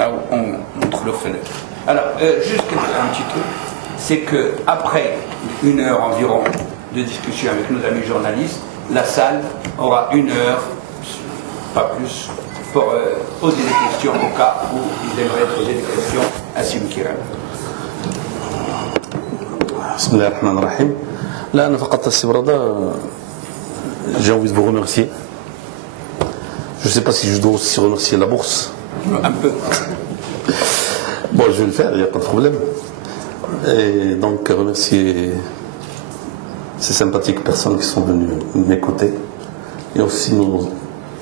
entre le fenêtre. Alors, juste un petit truc, c'est qu'après 1 heure environ de discussion avec nos amis journalistes, la salle aura 1 heure, pas plus, pour poser des questions au cas où ils aimeraient poser des questions à Sim Kiran. بسم الله الرحمن الرحيم. لا أنا فقط السبرادة j'ai envie de vous remercier. Je ne sais pas si je dois aussi remercier la bourse. Un peu. Bon, je vais le faire, il n'y a pas de problème. Et donc remercier ces sympathiques personnes qui sont venues m'écouter. Et aussi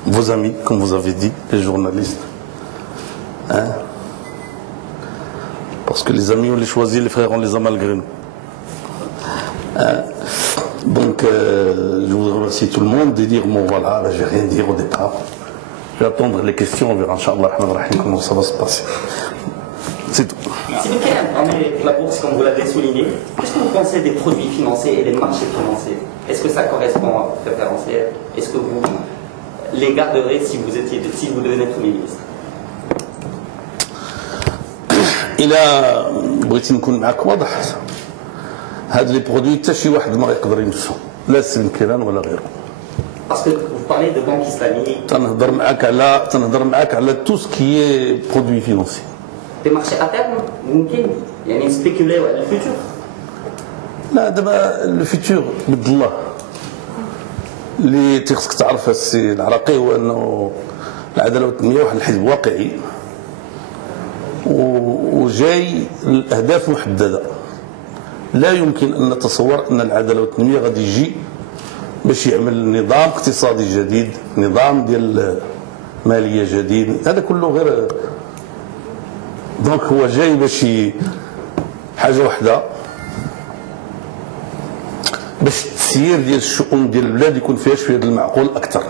vos amis, comme vous avez dit, les journalistes. Hein? Parce que les amis, on les choisit, les frères, on les a malgré nous. Hein? Donc, je voudrais remercier tout le monde et dire, bon voilà, je ne vais rien dire au départ. Je vais attendre les questions, on verra, Inch'Allah, comment ça va se passer. C'est tout. Si vous prenez la bourse, comme vous l'avez souligné, qu'est-ce que vous pensez des produits financiers et des marchés financiers? Est-ce que ça correspond à votre préférentiel? Est-ce que vous les garderez si vous devenez Premier ministre? إلى بغيتي نكون معك واضح هاد لي برودوي حتى شي واحد ما يقدر يمسهم لا السلم كيران ولا غيره. Parce que vous parlez de banque islamique. تنهضر معك على tout ce qui est produits financiers. Des marchés à terme ممكن يعني نسبيكوليو على الفيتور. لا دابا الفيتور بد الله اللي خصك تعرف السي العراقي هو انه العداله والتنميه واحد الحزب واقعي وجاي الاهداف محدده. لا يمكن ان نتصور ان العداله والتنميه غادي يجي باش يعمل نظام اقتصادي جديد، نظام ديال ماليه جديد، هذا كله غير. دونك هو جاي باش حاجه واحده، باش التسيير ديال الشؤون ديال البلاد يكون فيها شويه ديال المعقول اكثر.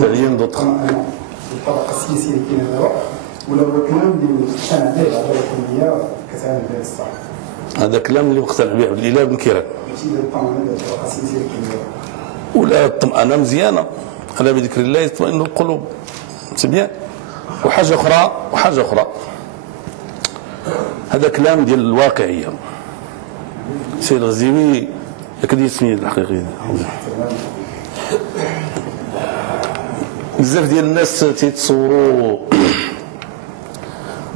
rien d'autre. الطبقه السياسيه اللي كاينه دابا ولا هو كلام اللي مقتنع به العداله التنميه كتعامل به الصح؟ هذا كلام اللي مقتنع به عبد الاله بن كيران. الطبقه السياسيه اللي كاينه ولا الطمأنة مزيانه، الا بذكر الله يطمئن القلوب. سي بيان. وحاجه اخرى هذا كلام ديال الواقعيه. سي الغزيوي هكذا سميه الحقيقي. بزاف ديال الناس تيتصوروا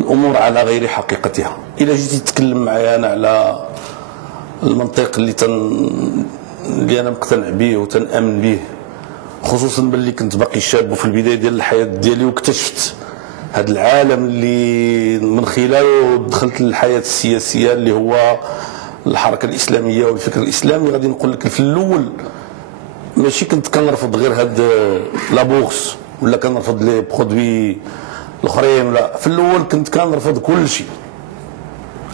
الامور على غير حقيقتها. الا جيتي تتكلم معايا انا على المنطق اللي انا مقتنع به وتنامن به، خصوصا باللي كنت باقي شاب وفي البدايه ديال الحياه ديالي واكتشفت هذا العالم اللي من خلاله دخلت للحياه السياسيه اللي هو الحركه الاسلاميه والفكر الاسلامي. غادي نقول لك في الاول ماشي كنت كنرفض غير هاد لا بورس ولا كنرفض لي برودوي الاخرين، ولا في الاول كنت كنرفض كل شيء.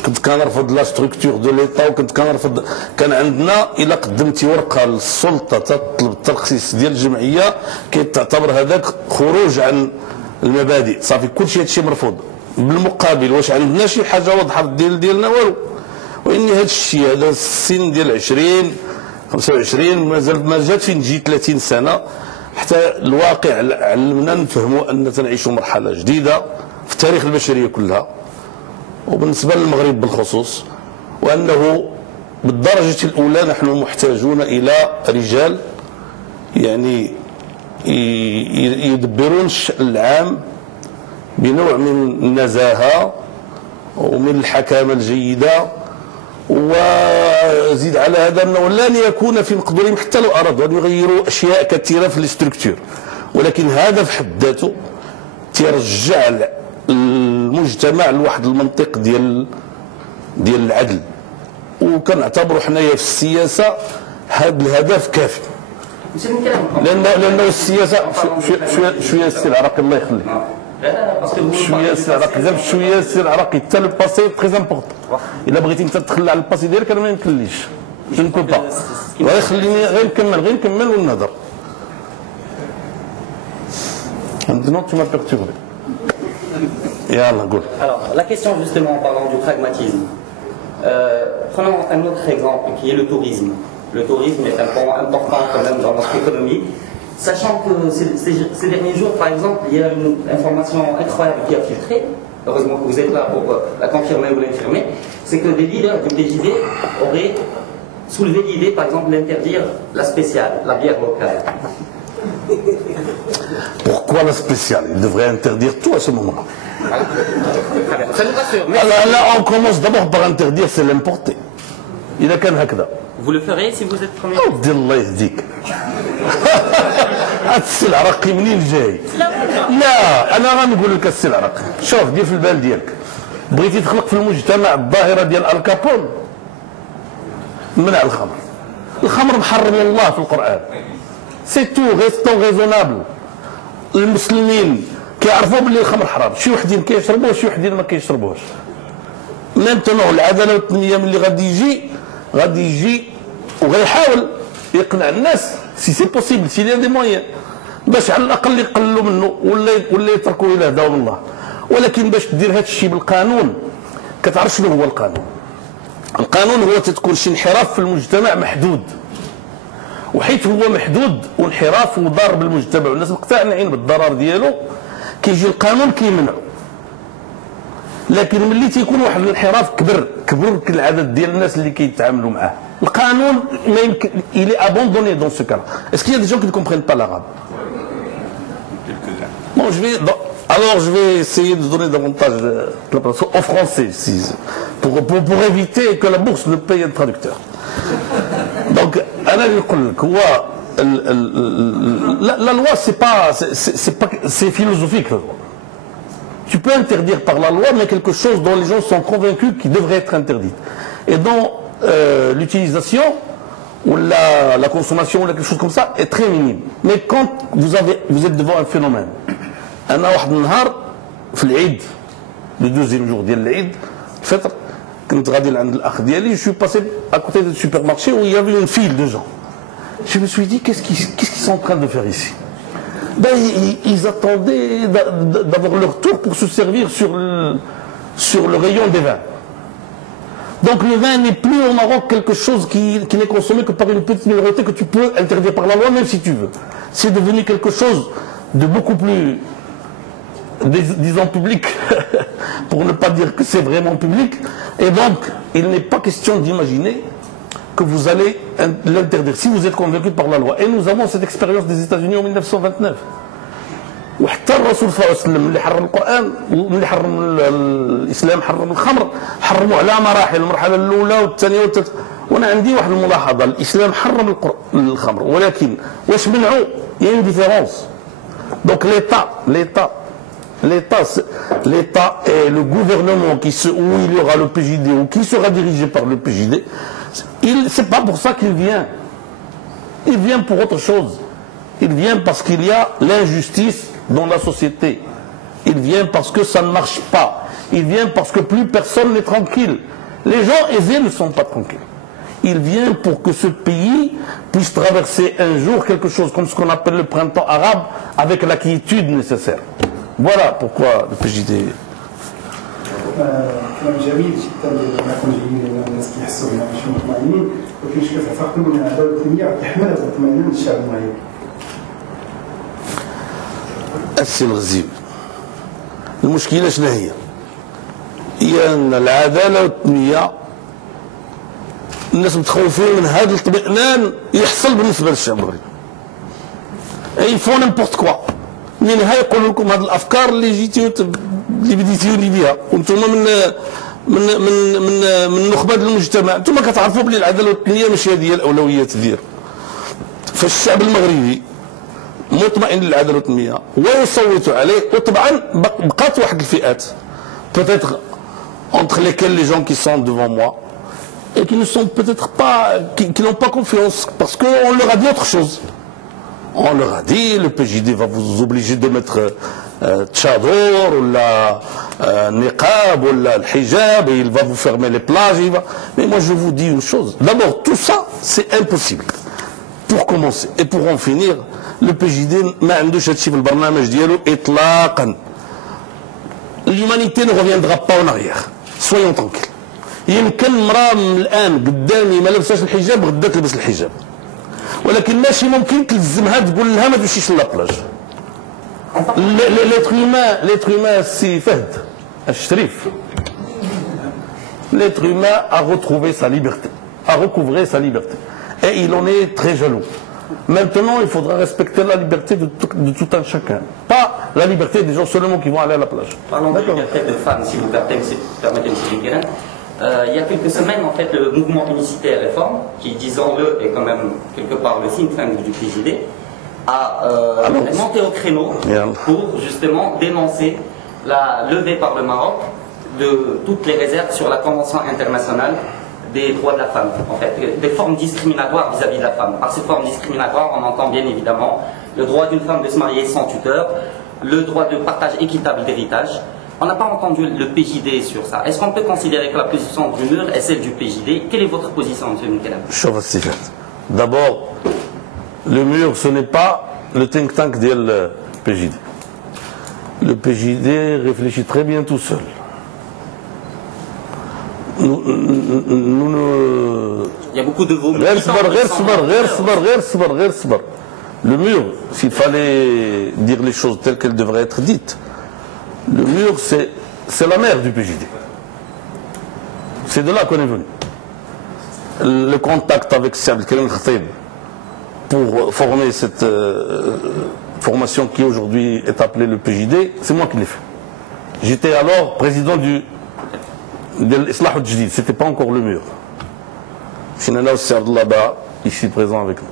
كنت كنرفض لا ستركتور دو ليطا، وكنت كنرفض. كان عندنا الا قدمتي ورقه للسلطه تطلب الترخيص ديال الجمعيه كيتعتبر هذاك خروج عن المبادئ، صافي كل شيء هادشي مرفوض. بالمقابل واش عندنا شي حاجه واضحه ديالنا؟ والو. واني هذا الشيء هذا السن ديال 20 25 مازال ما جات فين تجي 30 سنه حتى الواقع علمنا نفهموا ان تنعيشوا مرحله جديده في تاريخ البشريه كلها وبالنسبه للمغرب بالخصوص، وانه بالدرجه الاولى نحن محتاجون الى رجال يعني يدبرون الشأن العام بنوع من النزاهه ومن الحكامه الجيده. وزيد على هذا انه لن يكون في مقدورهم حتى لو ارادوا ان يغيروا اشياء كثيره في الاستركتور، ولكن هذا في حد ذاته تيرجع المجتمع لواحد المنطق ديال العدل. وكنعتبروا حنايا في السياسه هذا الهدف كافي، لانه السياسه شويه السي العراقي الله يخليك شويه السي العراقي غير شويه السي العراقي حتى لو باسي تري امبورطون. الا بغيتي انت تدخل على الباسي ديالك انا ما يمكنليش جو نكو با. غير خليني غير نكمل ونهضر. عندنا tu m'as perturbé. Alors, la question justement en parlant du pragmatisme. Prenons un autre exemple qui est le tourisme. Le tourisme est un point important quand même dans notre économie Sachant que ces derniers jours, par exemple, il y a une information incroyable qui a filtré, heureusement que vous êtes là pour la confirmer ou l'infirmer, c'est que des leaders du PJD auraient soulevé l'idée, par exemple, d'interdire la spéciale, la bière locale. Pourquoi la spéciale? Il devrait interdire tout à ce moment-là. Ça nous rassure. Mais Là, on commence d'abord par interdire, c'est l'importer. Il a qu'un hakda. vous le ferez si vous êtes premier ودي الله يهديك. هاد السي العراقي منين جاي؟ لا انا غنقول لك السي العراقي، شوف دير في البال ديالك، بغيتي تخلق في المجتمع الظاهره ديال الكابون، منع الخمر. الخمر محرم الله في القران. سي تو ريستون ريزونابل. المسلمين كيعرفوا باللي الخمر حرام، شي وحدين كيشربوه شي وحدين ما كيشربوهش. ميمتونو العداله والتنميه ملي غادي يجي وغيحاول يقنع الناس سي سي بوسيبل سي لي دي مويان باش على الاقل يقللوا منه ولا يتركوا الى هداهم من الله. ولكن باش دير هذا الشيء بالقانون كتعرف شنو هو القانون؟ القانون هو تتكون شي انحراف في المجتمع محدود، وحيث هو محدود وانحراف وضار بالمجتمع والناس مقتنعين بالضرر ديالو كيجي القانون كيمنعو. لكن ملي تيكون واحد الانحراف كبر العدد ديال الناس اللي كيتعاملوا معاه، القانون ما يمكن il est abandonné dans ce cas-là. Est-ce qu'il y a des gens qui ne comprennent pas l'arabe? Bon, je vais essayer de donner davantage la place en français pour éviter que la bourse ne paye un traducteur. Donc, أنا اللي نقول لك هو la loi c'est philosophique. Tu peux interdire par la loi, mais quelque chose dont les gens sont convaincus qu'il devrait être interdit. Et dont l'utilisation ou la consommation ou quelque chose comme ça est très minime. Mais quand vous êtes devant un phénomène, أنا واحد النهار في العيد le deuxième jour ديال العيد الفطر كنت غادي عند الأخ ديالي, je suis passé à côté du supermarché où il y avait une file de gens. Je me suis dit qu'est-ce qu'ils sont en train de faire ici? Ben, ils attendaient d'avoir leur tour pour se servir sur le rayon des vins. Donc le vin n'est plus au Maroc quelque chose qui n'est consommé que par une petite minorité que tu peux interdire par la loi même si tu veux. C'est devenu quelque chose de beaucoup plus, disons, public, pour ne pas dire que c'est vraiment public. Et donc, il n'est pas question d'imaginer que vous allez l'interdire si vous êtes convaincu par la loi. Et nous avons cette expérience des États-Unis en 1929. وحتى الرسول صلى الله عليه وسلم اللي حرم القرآن واللي حرم الإسلام حرم الخمر حرموا على مراحل، المرحلة الأولى والثانية والثالثة. وأنا عندي واحد الملاحظة، الإسلام حرم الخمر ولكن واش منعوا؟ Il y a une différence. Donc l'État et le gouvernement où il y aura le PJD ou qui sera dirigé par le PJD, c'est pas pour ça qu'il vient. Il vient pour autre chose. Il vient parce qu'il y a l'injustice dans la société. Il vient parce que ça ne marche pas. Il vient parce que plus personne n'est tranquille. Les gens aisés ne sont pas tranquilles. Il vient pour que ce pays puisse traverser un jour quelque chose comme ce qu'on appelle le printemps arabe avec la quiétude nécessaire. Voilà pourquoi le PJD. كلام جميل جدا لكم جايين الناس كيحسوا بنا ماشي مطمئنين ولكن شكون فرق من العداله الدينيه تحمل هذا الطمأنينة للشعب المغربي. السي الغزيب المشكله شنو هي؟ هي ان العداله والتنميه الناس متخوفين من هذا الاطمئنان يحصل بالنسبه للشعب المغربي. اي فون نيمبورت كوا. من النهايه يقولوا لكم هذه الافكار اللي بديتيوني بها وانتم من نخبه المجتمع، انتم كتعرفوا بلي العداله والتنميه ماشي هذه الاولويات ديالها. فالشعب المغربي مطمئن للعداله والتنميه ويصوت عليه. وطبعا بقات واحد الفئات peut-être entre lesquelles les gens qui sont devant moi et qui ne sont peut-être pas, qui n'ont pas confiance parce qu'on leur a dit autre chose. On leur a dit le PJD va vous obliger de mettre tchador ou la niqab ou le hijab et il va vous fermer les plages. Mais moi je vous dis une chose, d'abord tout ça c'est impossible. Pour commencer et pour en finir, le PJD ما عندوش هادشي في البرنامج ديالو اطلاقا. L'humanité ne reviendra pas en arrière. Soyons tranquilles. يمكن مرأة الآن قدامي ما لبساش الحجاب غدا تلبس الحجاب. ولكن ماشي ممكن تلزمها تقول لها ما تمشيش لابلاج. l'être humain سي فهد الشريف l'être humain a retrouvé sa liberté, a recouvré sa liberté et il en est très jaloux. Maintenant, il faudra respecter la liberté de tout un chacun, pas la liberté des gens seulement qui vont aller à la plage. Parlons de liberté de femmes, si vous permettez, M. Guérin. Il y a quelques semaines, en fait, le mouvement unicitaire Réforme, qui, disons-le, est quand même quelque part le think tank du PJD, a monté au créneau pour justement dénoncer la levée par le Maroc de toutes les réserves sur la Convention internationale des droits de la femme, en fait, des formes discriminatoires vis-à-vis de la femme. Par ces formes discriminatoires, on entend bien évidemment le droit d'une femme de se marier sans tuteur, le droit de partage équitable d'héritage. On n'a pas entendu le PJD sur ça. Est-ce qu'on peut considérer que la position du mur est celle du PJD? Quelle est votre position, M. Moukelem? D'abord, le mur, ce n'est pas le think tank du PJD. Le PJD réfléchit très bien tout seul. Nous ne... Il y a beaucoup de vos... Le mur, s'il fallait dire les choses telles qu'elles devraient être dites, le mur, c'est la mère du PJD. C'est de là qu'on est venu. Le contact avec Saad Karim Khatib pour former cette formation qui aujourd'hui est appelée le PJD, c'est moi qui l'ai fait. J'étais alors président de l'Islah al-Jdid, c'était pas encore le mur. Sinana aussi Abdullah Ba, ici présent avec nous.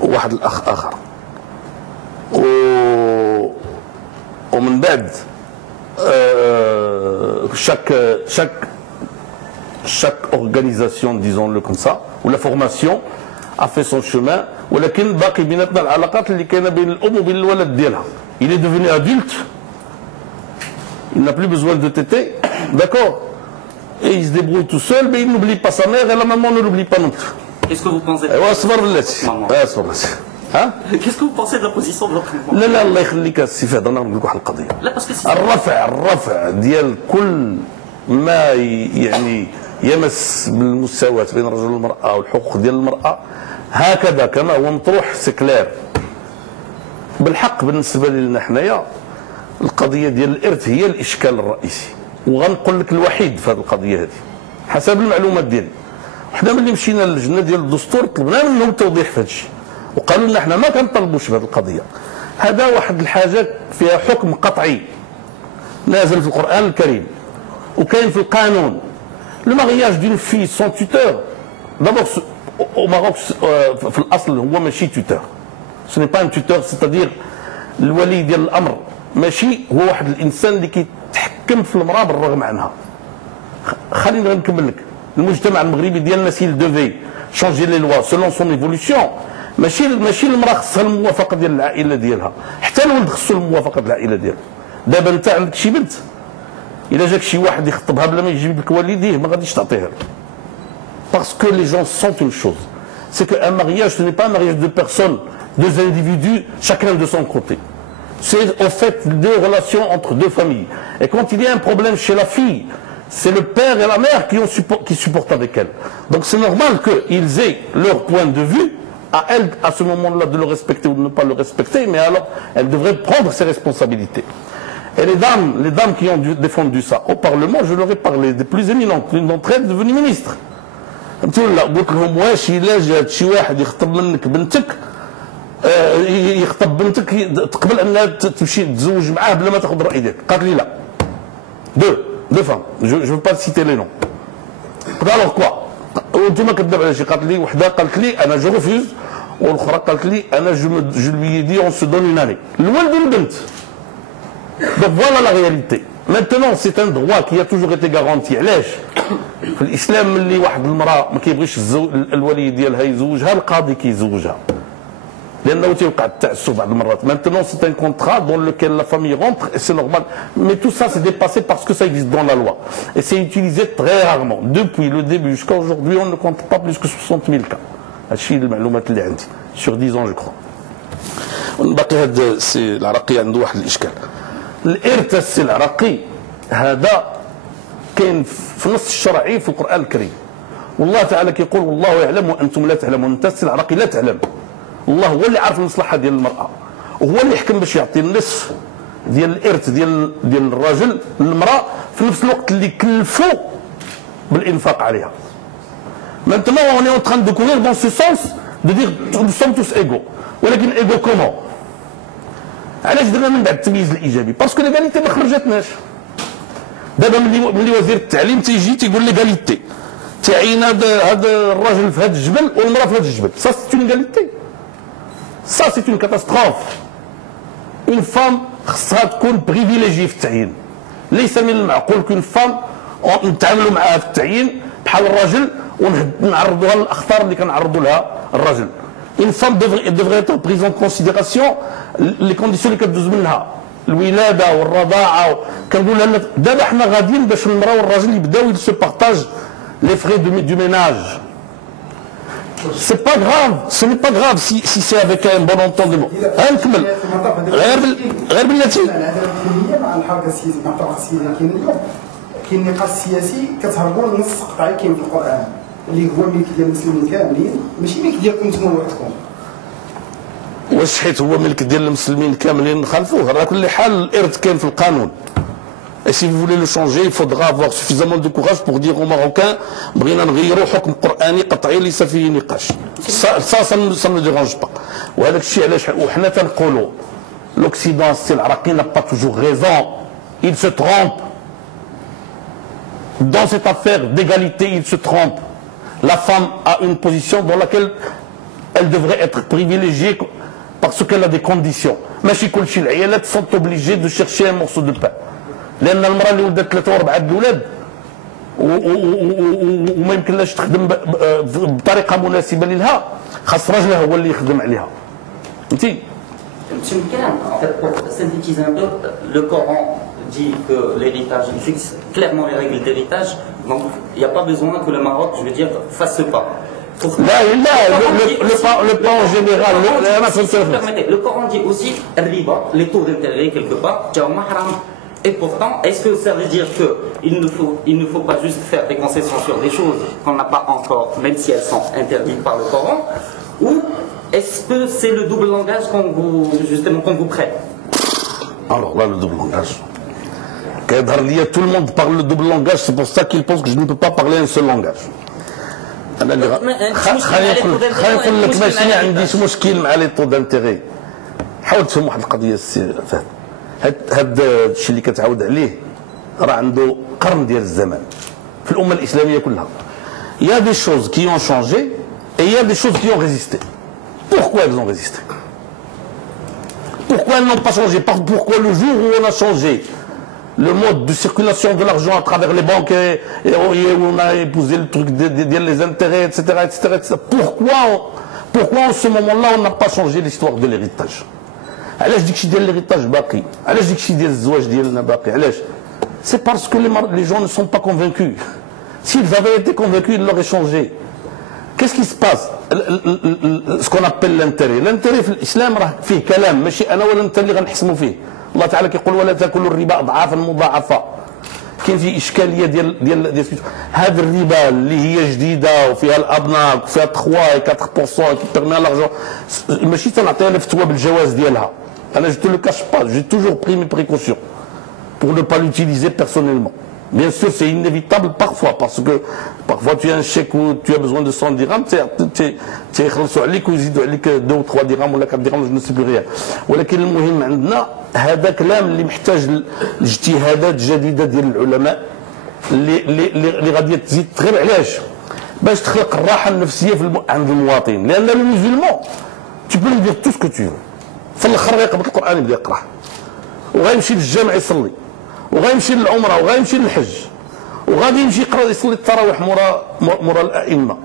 واحد الأخ آخر. ومن بعد chaque organisation, disons-le comme ça, ou la formation a fait son chemin, ولكن باقي بيناتنا العلاقات اللي كاينه بين الأم وبين الولد ديالها. Il est devenu adulte, il n'a plus besoin de téter, d'accord, et il se débrouille tout seul, mais il n'oublie pas sa mère et la maman ne l'oublie pas non plus. Qu'est-ce que vous pensez de Qu'est-ce que vous pensez de la position de votre maman? لا الله يخليك السي فهد انا نقول لك واحد القضيه. لا باسكو الرفع ديال كل ما يعني يمس بالمساواة بين الرجل والمرأة والحقوق ديال المرأة هكذا كما هو مطروح سكلير. بالحق بالنسبة لنا حنايا القضية ديال الإرث هي الإشكال الرئيسي، وغنقول لك الوحيد في هذه القضية هذه حسب المعلومات ديالي. حنا ملي مشينا للجنة ديال الدستور طلبنا منهم التوضيح في هذا الشيء، وقالوا لنا حنا ما كنطلبوش بهذه القضية. هذا واحد الحاجة فيها حكم قطعي نازل في القرآن الكريم وكاين في القانون. Le mariage d'une fille sans tuteur, d'abord au Maroc في الأصل هو ماشي tuteur. Ce n'est pas un tuteur, c'est-à-dire الولي ديال الأمر ماشي هو واحد الإنسان اللي كيتحكم في المرأة بالرغم عنها. خليني نكمل لك. المجتمع المغربي ديالنا s'il devait changer les lois selon son évolution ماشي المرأة خصها الموافقة ديال العائلة ديالها، حتى الولد خصو الموافقة ديال العائلة ديالها. دابا أنت عندك شي بنت إلا جاك شي واحد يخطبها بلا ما يجيب لك والديه ما غاديش تعطيها له. Parce que les gens sentent une chose, c'est qu'un mariage ce n'est pas un mariage de personnes, deux individus, chacun de son côté. C'est au fait deux relations entre deux familles. Et quand il y a un problème chez la fille, c'est le père et la mère qui supportent avec elle. Donc c'est normal qu'ils aient leur point de vue, à elle à ce moment-là de le respecter ou de ne pas le respecter, mais alors elle devrait prendre ses responsabilités. Et les dames qui ont défendu ça au Parlement, je leur ai parlé des plus éminentes, l'une d'entre elles est devenue ministre. قلت لهم واش الا جات شي واحد يخطب منك بنتك يخطب بنتك تقبل انها تمشي تتزوج معاه بلا ما تاخذ الراي ديالك؟ قالت لي لا. deux femmes, je veux pas citer les noms. قلت alors quoi؟ وانتم كذاب على شي؟ قالت لي وحده قالت لي انا جو ريفوز، والاخرى قالت لي انا جو lui ai dit on se donne une année. الولد والبنت. Donc voilà la réalité. Maintenant c'est un droit qui a toujours été garanti. علاش؟ في الإسلام ملي واحد المرأة ما كيبغيش الولي ديالها يزوجها القاضي كيزوجها. لأنه تيوقع التعسف بعض المرات. Maintenant c'est un contrat dans lequel la famille rentre et c'est normal. Mais tout ça c'est dépassé parce que ça existe dans la loi. Et c'est utilisé très rarement. Depuis le début jusqu'à aujourd'hui on ne compte pas plus que 60 000 cas. هادشي المعلومات اللي عندي. Sur 10 ans je crois. باقي هاد السي العراقي عنده واحد الإشكال. الإرث السي العراقي هذا كاين في نص الشرعي في القرآن الكريم، والله تعالى كيقول والله يعلم وانتم لا تعلمون. انت السي العراقي لا تعلم، الله هو اللي عارف المصلحه ديال المراه، وهو اللي يحكم باش يعطي النصف ديال الارث ديال الراجل للمراه في نفس الوقت اللي كلفوا بالانفاق عليها. Maintenant on est en train de courir dans ce sens de dire nous sommes tous égaux. ولكن égaux comment؟ علاش درنا من بعد التمييز الايجابي؟ باسكو ليغاليتي ما خرجتناش. دابا ملي وزير التعليم تيجي تيقول ليغاليتي، تعين هذا الراجل في هذا الجبل والمراه في هذا الجبل، سا سي اون ايغاليتي، سا سي اون كاتاستروف. اون فام خصها تكون بريفيليجي في التعيين. ليس من المعقول كون فام نتعاملوا معها في التعيين بحال الراجل ونعرضوها للاخطار اللي كنعرضوا لها الراجل. Une femme devrait être prise en considération les conditions اللي كدوز منها، الولاده والرضاعه. كنقول لها دابا حنا غاديين باش المراه والراجل يبداو يسو بارطاج لي فري دو ميناج. C'est pas grave, ce n'est pas grave si c'est avec un bon entendement. نكمل غير بلاتي. مع الحركه السياسيه، مع الطاقه السياسيه كاين اليوم، كاين النقاش السياسي كتهربوا لنص قطعي كاين في القران اللي هو ملك ديال المسلمين كاملين، ماشي ملك ديالكم نتوما وحدكم. واش حيت هو ملك ديال المسلمين كاملين نخالفوه؟ على كل حال الارث كاين في القانون. Et si vous voulez le changer, il faudra avoir suffisamment de courage pour dire aux Marocains بغينا نغيروا حكم قرآني قطعي ليس فيه نقاش. ça ne dérange pas. وهذاك الشيء علاش وحنا تنقولوا l'Occident السي العراقي n'a pas toujours raison. Il se trompe. Dans cette affaire d'égalité, il se trompe. La femme a une position dans laquelle elle devrait être privilégiée parce qu'elle a des conditions. ماشي كلشي العيالات sont obligés de chercher un morceau de pain. لأن المرأة اللي ولدت 3 و4 الأولاد وما يمكنلاش تخدم بطريقة مناسبة لها، خاص راجلها هو اللي يخدم عليها. فهمتي؟ Monsieur Mikalam, en fait, pour synthétiser un peu, le Coran dit que l'héritage, il fixe clairement les règles d'héritage, donc il n'y a pas besoin que le Maroc, je veux dire, fasse ce pas. Là, le pas en général, le Coran dit aussi riba, les taux d'intérêt quelque part, et pourtant, est-ce que ça veut dire qu'il ne faut pas juste faire des concessions sur des choses qu'on n'a pas encore, même si elles sont interdites par le Coran, ou est-ce que c'est le double langage qu'on vous prête? Alors là, le double langage. Tout le monde parle le double langage, c'est pour ça qu'ils pensent que je ne peux pas parler un seul langage. أنا اللي خليني نقول لك ماشي ما عنديش مشكل مع لي طو دانتيغي. حاول تفهم واحد القضية السي فهد. هاد الشيء اللي كتعاود عليه راه عنده قرن ديال الزمان في الأمة الإسلامية كلها. Il y a des choses qui ont changé et il y a des choses qui ont résisté. Pourquoi elles ont résisté? Pourquoi elles n'ont pas changé? Pourquoi le jour où on a changé le mode de circulation de l'argent à travers les banques et on a épousé le truc des intérêts, etc., etc. Pourquoi en ce moment-là on n'a pas changé l'histoire de l'héritage? علاش داكشي ديال l'héritage باقي؟ علاش داكشي ديال الزواج ديالنا باقي؟ علاش؟ C'est parce que les gens ne sont pas convaincus. S'ils avaient été convaincus, ils l'auraient changé. Qu'est-ce qui se passe? Ce qu'on appelle l'intérêt. L'intérêt في الإسلام راه فيه كلام، ماشي أنا ولا أنت اللي غنحسموا فيه. الله تعالى كيقول ولا تاكلوا الربا اضعافا مضاعفه. كاين فيه اشكاليه ديال هذا الربا اللي هي جديده وفيها الابناك وفيها 3 و 4% كي بيرمي لارجون، ماشي تنعطيها الفتوى بالجواز ديالها. انا جو لو كاش با، j'ai toujours pris mes précautions pour ne pas l'utiliser personnellement. Bien sûr, c'est inévitable parfois, parce que parfois tu as un chèque où tu as besoin de 100 dirhams, tu يخلصوا عليك ويزيدوا عليك 2 و 3 درهم ولا 4 درهم، je ne sais plus rien. ولكن المهم عندنا هذا كلام اللي محتاج اجتهادات جديده ديال العلماء اللي غادي تزيد غير علاش؟ باش تخلق الراحه النفسيه عند المواطن، لان المسلمون tu peux lui dire tout ce que tu veux. في الاخر غيقبض القران يبدا يقرا وغيمشي للجامع يصلي وغيمشي للعمره وغيمشي للحج وغادي يمشي يقرا يصلي التراويح مورا الائمه.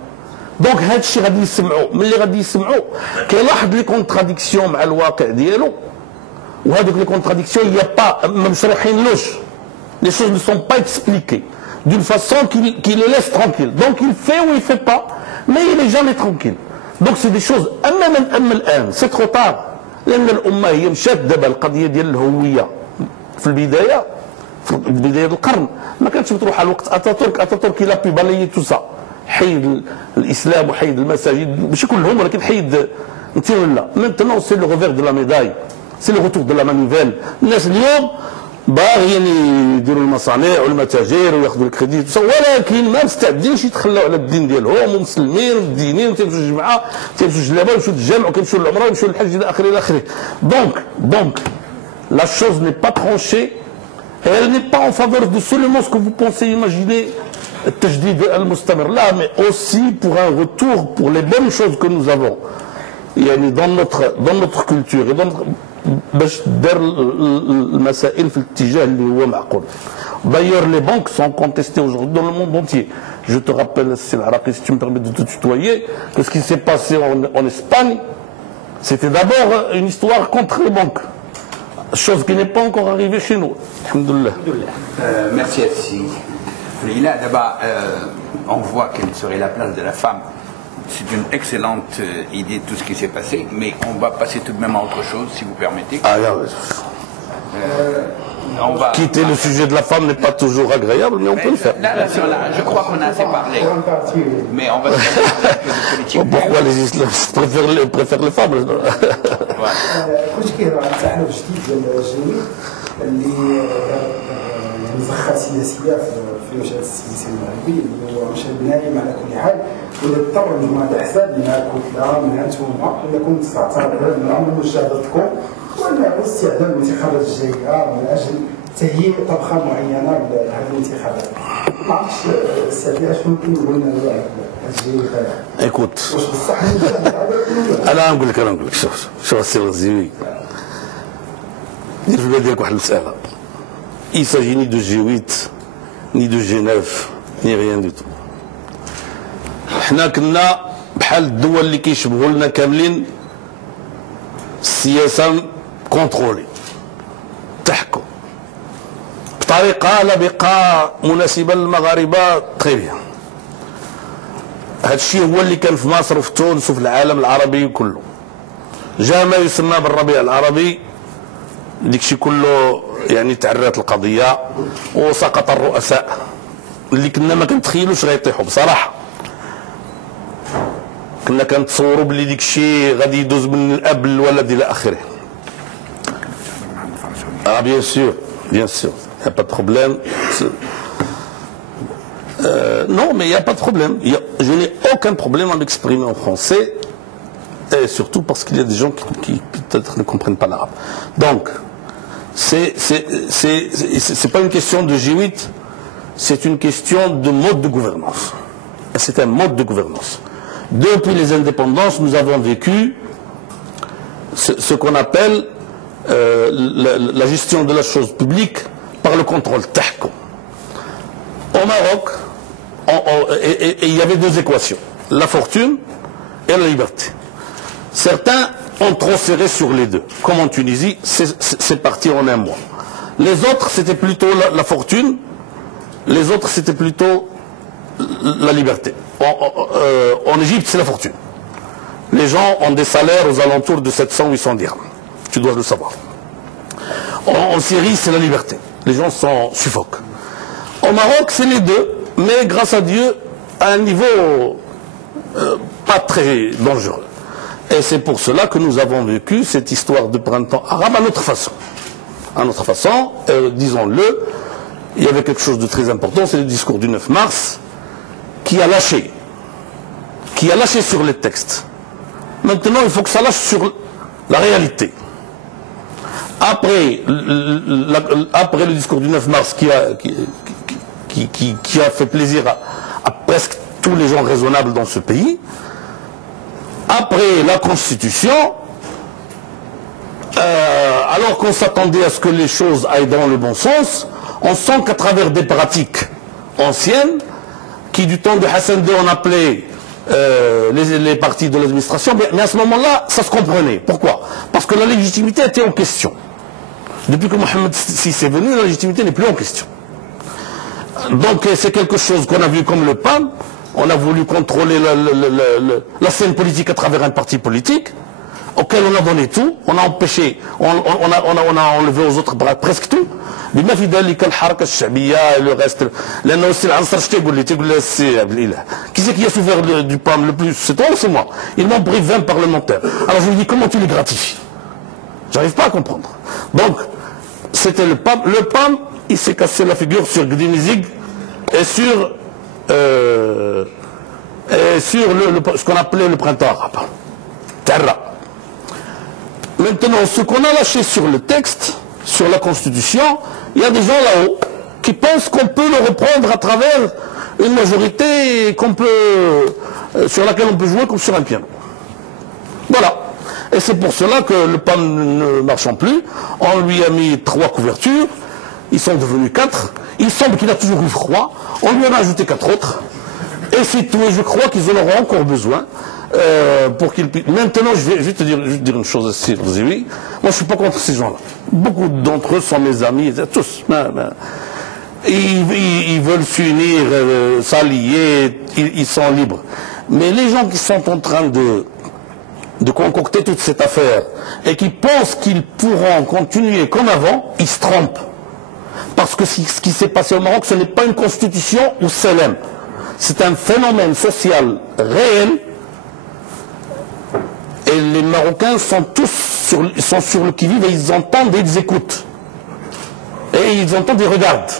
دونك هذا الشيء غادي يسمعوا، ملي غادي يسمعوا كيلاحظ لي كونتراديكسيون مع الواقع ديالو، وهذوك لي كونتراديكسيون il y a pas ما مشرحينلوش. Les choses ne sont pas expliquées d'une façon qui le laisse tranquille. Donc il fait ou il fait pas, mais il est jamais tranquille. Donc c'est des choses اما الان c'est trop tard، لان الامه هي مشات دابا القضيه ديال الهويه في بداية القرن ما كانتش بتروح على الوقت اتاتورك الى بي بالي تو سا حيد الاسلام وحيد المساجد ماشي كلهم ولكن حيد انت ولا مانتنون سي لو ريفير دو لا ميداي سي لو روتور دو لا مانيفيل. الناس اليوم باغيين يديروا المصانع والمتاجر وياخذوا الكريديت ولكن ما مستعدينش يتخلاو على الدين ديالهم ومسلمين ومدينين وتيمشوا الجمعه تيمشوا الجلابه ويمشوا للجامع وكيمشوا للعمره ويمشوا للحج الى اخره الى اخره. Donc la chose n'est pas tranchée et elle n'est pas en faveur de seulement ce que vous pensez imaginer التجديد المستمر لا mais aussi pour un retour pour les bonnes choses que nous avons يعني dans notre culture et dans باش دار المسائل في الاتجاه اللي هو معقول. D'ailleurs les banques sont contestées aujourd'hui dans le monde entier. Je te rappelle c'est l'Araki si tu me permets de te tutoyer que ce qui s'est passé en Espagne c'était d'abord une histoire contre les banques. Chose qui n'est pas encore arrivée chez nous. Alhamdoulilah. Merci Assi. Là, d'abord, on voit quelle serait la place de la femme. C'est une excellente idée tout ce qui s'est passé, mais on va passer tout de même à autre chose, si vous permettez. On va quitter le sujet de la femme n'est pas toujours agréable, mais on peut le faire. Là, je crois qu'on a assez parlé. Mais on va se faire un peu de politique. Pourquoi les islamistes préfèrent les femmes مزخه سياسيه في المشهد السياسي المغربي اللي هو مشهد نايم على كل حال واذا اضطر مجموعه الاحزاب منها كتله منها انتوما انكم تعتبروا من مشاهدتكم ولا استعداد الانتخابات الجايه من اجل تهيئ طبخه معينه لهذه الانتخابات. ما عرفتش السي اش ممكن يقول لنا هذا الجاي ايكوت واش بصح انا نقول لك شوف السي الغزيوي دير في بالك ديالك واحد المساله. Il s'agit ni de G8, ni de G9, ni rien du tout. حنا كنا بحال الدول اللي كيشبهوا لنا كاملين السياسة كونترولي تحكم بطريقة لا بقى مناسبة للمغاربة تري بيان. هذا الشيء هو اللي كان في مصر وفي تونس وفي العالم العربي كله. جاء ما يسمى بالربيع العربي ديكشي كله يعني تعرات القضيه وسقط الرؤساء اللي كنا ما كنتخيلوش غيطيحوا بصراحه. كنا كنتصوروا بلي ديك الشيء غادي يدوز من الاب للولد الى اخره. bien sûr y a pas de problème. Non mais il y a pas de problème. Je n'ai aucun problème à m'exprimer en français et surtout parce qu'il y a des gens qui peut-être ne comprennent pas l'arabe. Donc c'est pas une question de G8, c'est une question de mode de gouvernance. C'est un mode de gouvernance. Depuis les indépendances, nous avons vécu ce qu'on appelle la gestion de la chose publique par le contrôle tahkoum. Au Maroc, il y avait deux équations, la fortune et la liberté. Certains ont trop serré sur les deux. Comme en Tunisie, c'est parti en un mois. Les autres, c'était plutôt la fortune. Les autres, c'était plutôt la liberté. En Égypte, c'est la fortune. Les gens ont des salaires aux alentours de 700-800 dirhams. Tu dois le savoir. En Syrie, c'est la liberté. Les gens s'en suffoquent. Au Maroc, c'est les deux. Mais grâce à Dieu, à un niveau pas très dangereux. Et c'est pour cela que nous avons vécu cette histoire de printemps arabe à notre façon. À notre façon, disons-le, il y avait quelque chose de très important, c'est le discours du 9 mars qui a lâché sur les textes. Maintenant, il faut que ça lâche sur la réalité. Après le discours du 9 mars qui a fait plaisir à presque tous les gens raisonnables dans ce pays, après la Constitution, alors qu'on s'attendait à ce que les choses aillent dans le bon sens, on sent qu'à travers des pratiques anciennes, qui du temps de Hassan II on appelait les partis de l'administration, mais à ce moment-là, ça se comprenait. Pourquoi? Parce que la légitimité était en question. Depuis que Mohamed VI est venu, la légitimité n'est plus en question. Donc c'est quelque chose qu'on a vu comme le PAM. On a voulu contrôler la scène politique à travers un parti politique. Ok, auquel on a donné tout, on a empêché, on a enlevé aux autres presque tout. بما في ذلك الحركه الشعبيه le reste لانه السي العنصر اش تيقول لي السي عبد الاله qui c'est qui a souffert du PAM le plus, c'est toi ou c'est moi? Ils m'ont pris 20 parlementaires. Alors je lui dis comment tu les gratifies? J'arrive pas à comprendre. Donc c'était le PAM. Le PAM, il s'est cassé la figure sur Gdinizig et sur ce qu'on appelait le printemps arabe. Terra. Maintenant, ce qu'on a lâché sur le texte, sur la Constitution, il y a des gens là-haut qui pensent qu'on peut le reprendre à travers une majorité sur laquelle on peut jouer comme sur un piano. Voilà. Et c'est pour cela que le PAM ne marchant plus, on lui a mis 3 couvertures, ils sont devenus 4, il semble qu'il a toujours eu froid, on lui en a ajouté 4 autres, et c'est tout, et je crois qu'ils en auront encore besoin. Pour qu'ils puissent. Maintenant, je vais te dire une chose aussi, moi je ne suis pas contre ces gens-là. Beaucoup d'entre eux sont mes amis, tous. Ils veulent s'unir, s'allier, ils sont libres. Mais les gens qui sont en train de concocter toute cette affaire et qui pensent qu'ils pourront continuer comme avant, ils se trompent. Parce que ce qui s'est passé au Maroc, ce n'est pas une constitution ou célèbre. C'est un phénomène social réel. Et les Marocains sont tous sur le qui-vive et ils entendent et ils écoutent. Et ils entendent et regardent.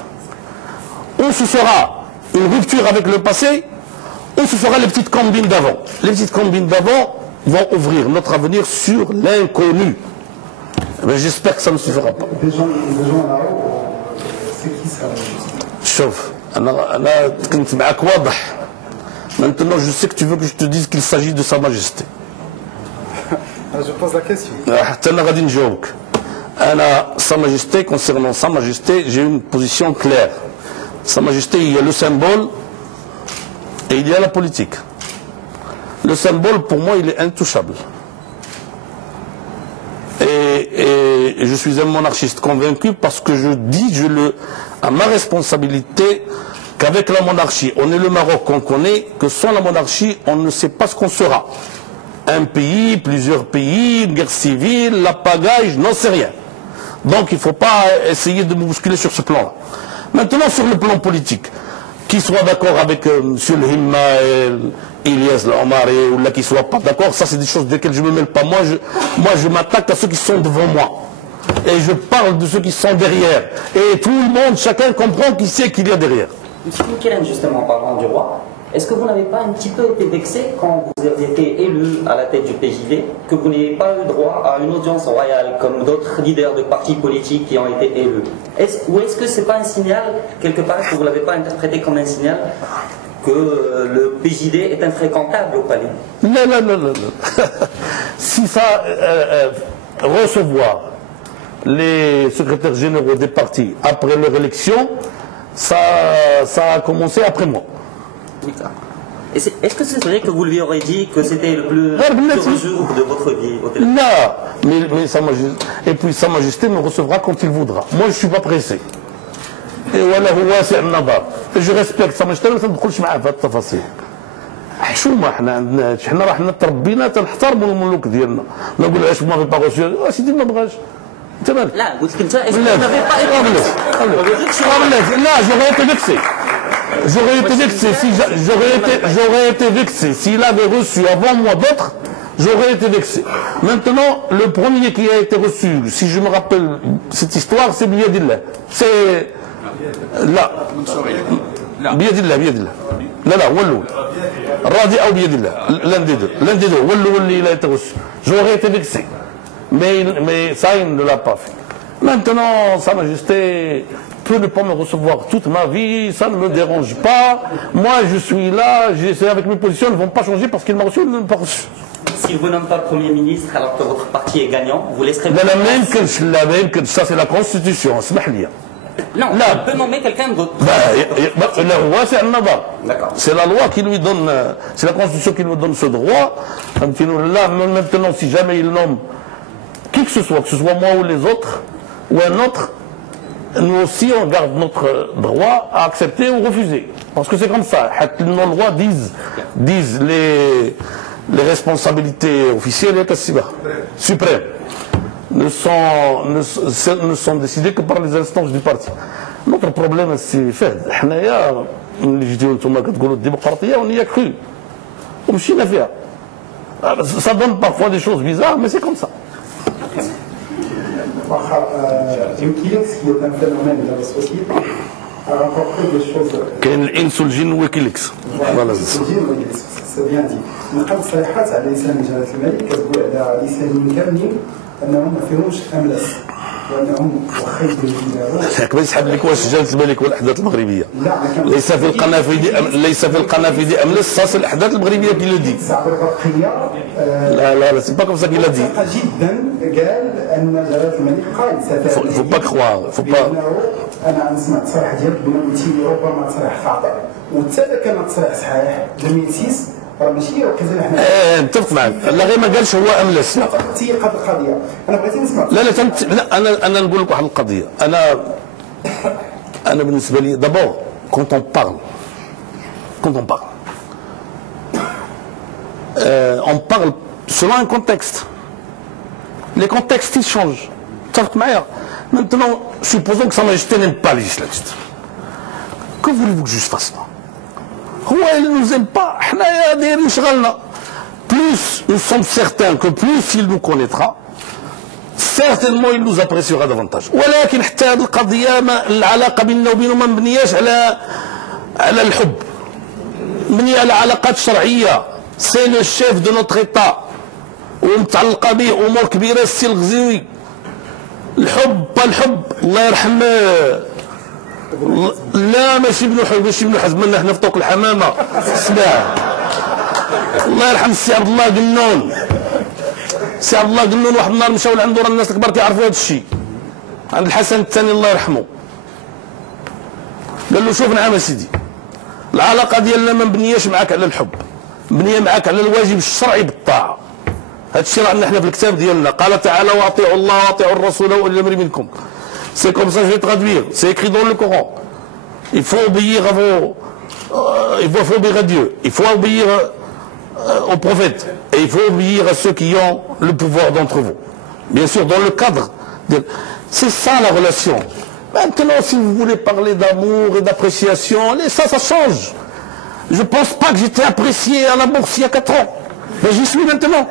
Ou ce sera une rupture avec le passé, ou ce sera les petites combines d'avant. Les petites combines d'avant vont ouvrir notre avenir sur l'inconnu. J'espère que ça ne suffira pas. Des gens là-haut, c'est qui ça? شوف أنا كنت معك واضح. Maintenant je sais que tu veux que je te dise qu'il s'agit de Sa Majesté. Je pose la question. Sa Majesté, concernant Sa Majesté, j'ai une position claire. Sa Majesté, il y a le symbole et il y a la politique. Le symbole, pour moi, il est intouchable. Et je suis un monarchiste convaincu parce que je dis, à ma responsabilité, qu'avec la monarchie, on est le Maroc qu'on connaît, que sans la monarchie, on ne sait pas ce qu'on sera. Un pays, plusieurs pays, une guerre civile, la pagaille, je n'en sais rien. Donc il ne faut pas essayer de me bousculer sur ce plan-là. Maintenant, sur le plan politique, qu'il soit d'accord avec M. Himma et Ilyas Omari, ou là qu'il ne soit pas d'accord, ça c'est des choses desquelles je ne me mêle pas. Moi, je m'attaque à ceux qui sont devant moi. Et je parle de ceux qui sont derrière. Et tout le monde, chacun comprend qui sait qu'il y a derrière. M. Boukelen, justement, parlant du roi, est-ce que vous n'avez pas un petit peu été vexé quand vous avez été élu à la tête du PJD, que vous n'ayez pas eu droit à une audience royale comme d'autres leaders de partis politiques qui ont été élus? Ou est-ce que ce n'est pas un signal, quelque part, que vous ne l'avez pas interprété comme un signal que le PJD est infréquentable au palais? Non. Si ça, recevoir les secrétaires généraux des partis après leur élection, ça a commencé après moi. Est-ce que c'est vrai que vous lui aurez dit que c'était le plus heureux jour de votre vie au téléphone? Non, mais et puis Sa Majesté me recevra quand il voudra. Moi, je ne suis pas pressé. Et voilà, je respecte Sa Majesté, mais ça ne تدخلش معاه في هذه التفاصيل. حشومه حنا راح تربينا تنحترموا الملوك ديالنا. ما نقولهاش ما با غوسي سيدي ما بغاش. انت مالك؟ لا قلت لك انت لا j'aurais été vexé. J'aurais été vexé. S'il avait reçu avant moi d'autres, j'aurais été vexé. Maintenant, le premier qui a été reçu, si je me rappelle cette histoire, c'est Biyadillah. C'est là. Biyadillah. Là, Wallou. Radi ou Biyadillah. L'un des deux. Wallou, il a été reçu. J'aurais été vexé. Mais ça, il ne l'a pas fait. Maintenant, Sa Majesté peut ne pas me recevoir toute ma vie, ça ne me dérange pas. Moi, je suis là, c'est avec mes positions, elles ne vont pas changer parce qu'il m'a reçu ou ne m'a pas reçu. Si vous n'êtes pas le Premier ministre alors que votre parti est gagnant, vous laisserez... Ça, c'est la Constitution, non, on peut nommer quelqu'un d'autre. Le roi, c'est un naba. C'est la loi qui lui donne, c'est la Constitution qui nous donne ce droit. Là, maintenant, si jamais il nomme qui que ce soit moi ou les autres, ou un autre, nous aussi on garde notre droit à accepter ou refuser. Parce que c'est comme ça. Nos lois disent les responsabilités officielles et suprêmes ne sont décidées que par les instances du parti. Notre problème, c'est fait. Ça donne parfois des choses bizarres, mais c'est comme ça. Wikileaks, qui est un phénomène de la société, a rapporté des choses. Wikileaks. Voilà, c'est bien dit. نلقاو تصريحات على لسان جلالة الملك كتقول على لسان كاملين انهم ما فيهمش املاس وانهم واخا يديروا. لكن يسحب لك واش جلالة الملك والاحداث المغربيه. ليس في القنافذ املاس، صاص الاحداث المغربيه كي لو دي. لا سي با كوم سا كي لا دي. جدا قال ان جلالة الملك قال ستاتي. فو با كخوا فو با. انا نسمع تصريح ديالك بما قلتي ربما تصريح خاطئ وحتى اذا كان تصريح صحيح 2006 راه ماشي ركزنا حنا. نتفق معك، لا غير ما قالش هو املس. لا تيقظ القضيه. انا بغيت نسمع. لا انا نقول لك واحد القضيه. انا بالنسبه لي دابور كونت اون بارل on parle selon un contexte. Les contextes ils changent. تفق معايا. Maintenant, supposons que Sa Majesté n'aime pas les islamistes. Que voulez-vous que je fasse là? Il ne nous aime pas. Plus nous sommes certains que plus il nous connaîtra, certainement il nous appréciera davantage. ولكن حتى هذه القضية العلاقة بيننا وبينه ما مبنياش على الحب. مبنية على علاقات شرعية. سي لو شيف دو نوتر ايتا ومتعلقة به أمور كبيرة السي الغزيوي. الحب الله يرحم. لا ماشي ابن حزم منا حنا في طوق الحمامه. اسمع الله يرحم السي عبد الله قنون. السي عبد الله قنون واحد النهار مشاو لعنده، راه الناس الكبار كيعرفوا هذا الشيء، عند الحسن الثاني الله يرحمه. قال له شوف نعم سيدي، العلاقه ديالنا ما مبنياش معاك على الحب، مبنيه معاك على الواجب الشرعي بالطاعه. هذا الشيء راه عندنا حنا في الكتاب ديالنا، قال تعالى واطيعوا الله واطيعوا الرسول واولي الامر منكم. C'est comme ça que je vais traduire. C'est écrit dans le Coran. Il faut obéir il faut obéir à Dieu. Il faut obéir aux prophètes. Et il faut obéir à ceux qui ont le pouvoir d'entre vous. Bien sûr, dans le cadre. C'est ça la relation. Maintenant, si vous voulez parler d'amour et d'appréciation, ça change. Je ne pense pas que j'étais apprécié à la bourse il y a 4 ans. Mais j'y suis maintenant.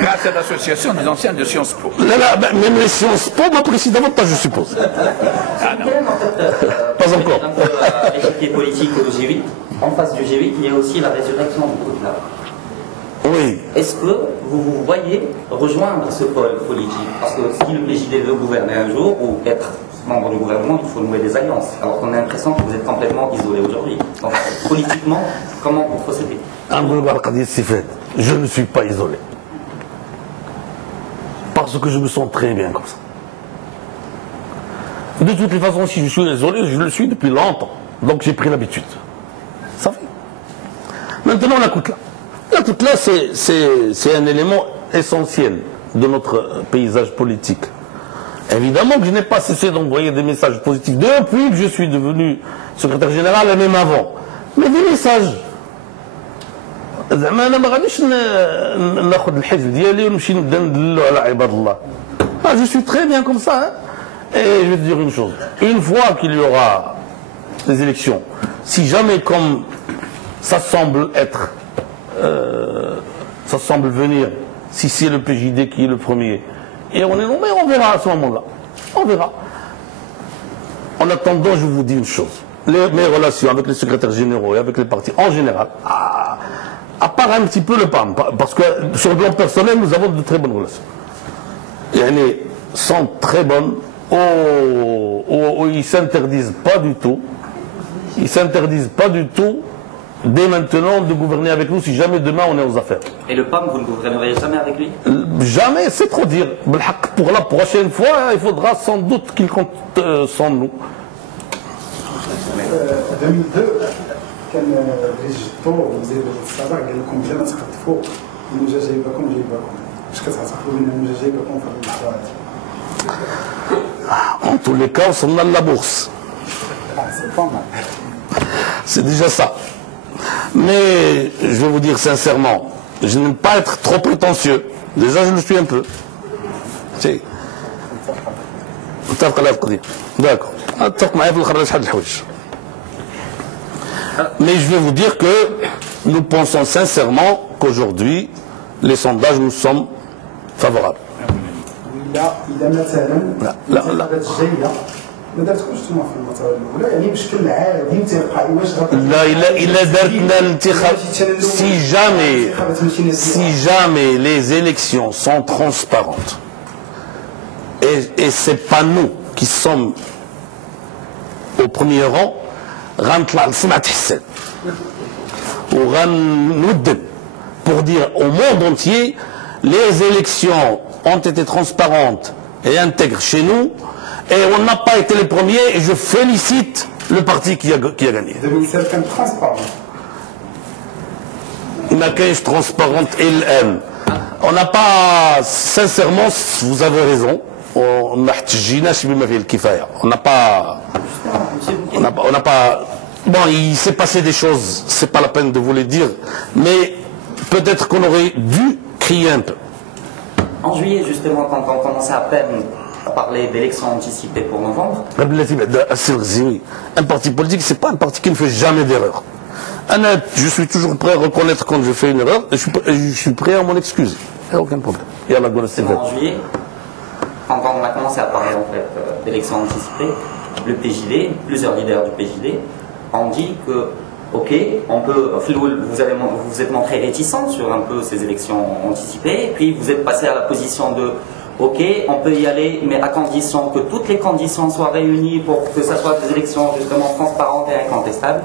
Grâce à l'association des anciens de Sciences Po. Même les Sciences Po m'apprécient davantage, je suppose. Pas encore. Un peu l'échiquier politique au G8. En face du G8, il y a aussi la résurrection du Au-delà. Oui. Est-ce que vous vous voyez rejoindre ce pôle politique? Parce que si le PJD veut gouverner un jour ou être membre du gouvernement, il faut nouer des alliances. Alors qu'on a l'impression que vous êtes complètement isolé aujourd'hui. Donc, politiquement, comment vous procédez? Je ne suis pas isolé. Parce que je me sens très bien comme ça. De toutes les façons, si je suis isolé, je le suis depuis longtemps. Donc j'ai pris l'habitude. Ça fait. Maintenant, la Koutla. La Koutla, c'est un élément essentiel de notre paysage politique. Évidemment que je n'ai pas cessé d'envoyer des messages positifs depuis que je suis devenu secrétaire général et même avant. Mais des messages. زعما انا ما غاديش ناخذ الحزب ديالي ونمشي نبدا ندلو على عباد الله. Je suis très bien comme ça. Et je vais te dire une chose. Une fois qu'il y aura des élections, si jamais comme ça semble être, ça semble venir, si c'est le PJD qui est le premier, et on est nommé, on verra à ce moment-là. On verra. En attendant, je vous dis une chose. Mes relations avec les secrétaires généraux et avec les partis en général, à part un petit peu le PAM, parce que sur le plan personnel, nous avons de très bonnes relations. Elles sont très bonnes, ils ne s'interdisent pas du tout. Ils ne s'interdisent pas du tout, dès maintenant, de gouverner avec nous si jamais demain on est aux affaires. Et le PAM, vous ne gouvernerez jamais avec lui? Jamais, c'est trop dire. Pour la prochaine fois, il faudra sans doute qu'il compte sans nous. 2002 كان ريجيتو وزير الصباح قال لكم جا ما تخطفوا المجا جايبكم واش كتعتقدوا بان المجا جايبكم في هذه المشروعات؟ En tous les cas, on a la bourse. C'est déjà ça. Mais je vais vous dire sincèrement, je n'aime pas être trop prétentieux. Déjà, je le suis un peu. Si. D'accord. Mais je vais vous dire que nous pensons sincèrement qu'aujourd'hui, les sondages nous sont favorables. إذا مثلا الانتخابات الجايه ما درتكمش نتوما في المرتبه الاولى يعني بشكل عادي تلقائي واش لا إلا درتنا الانتخاب si jamais les élections sont transparentes et c'est pas nous qui sommes au premier rang غنطلع لسمعة حسان وغنودن pour dire au monde entier les élections ont été transparentes et intègres chez nous et on n'a pas été les premiers et je félicite le parti qui a gagné. ما كاينش transparente الآن. On n'a pas, sincèrement, vous avez raison, on n'a pas, bon, il s'est passé des choses, c'est pas la peine de vous les dire, mais peut-être qu'on aurait dû crier un peu. En juillet, justement, quand on commençait à peine à parler d'élections anticipées pour novembre. Un parti politique, c'est pas un parti qui ne fait jamais d'erreur. Je suis toujours prêt à reconnaître quand je fais une erreur et je suis prêt à m'en excuser. Il n'y a aucun problème. En juillet, quand on a commencé à parler en fait d'élections anticipées, le PJD, plusieurs leaders du PJD ont dit que ok, on peut, vous êtes montré réticent sur un peu ces élections anticipées, et puis vous êtes passé à la position de ok, on peut y aller, mais à condition que toutes les conditions soient réunies pour que ça soit des élections justement transparentes et incontestables.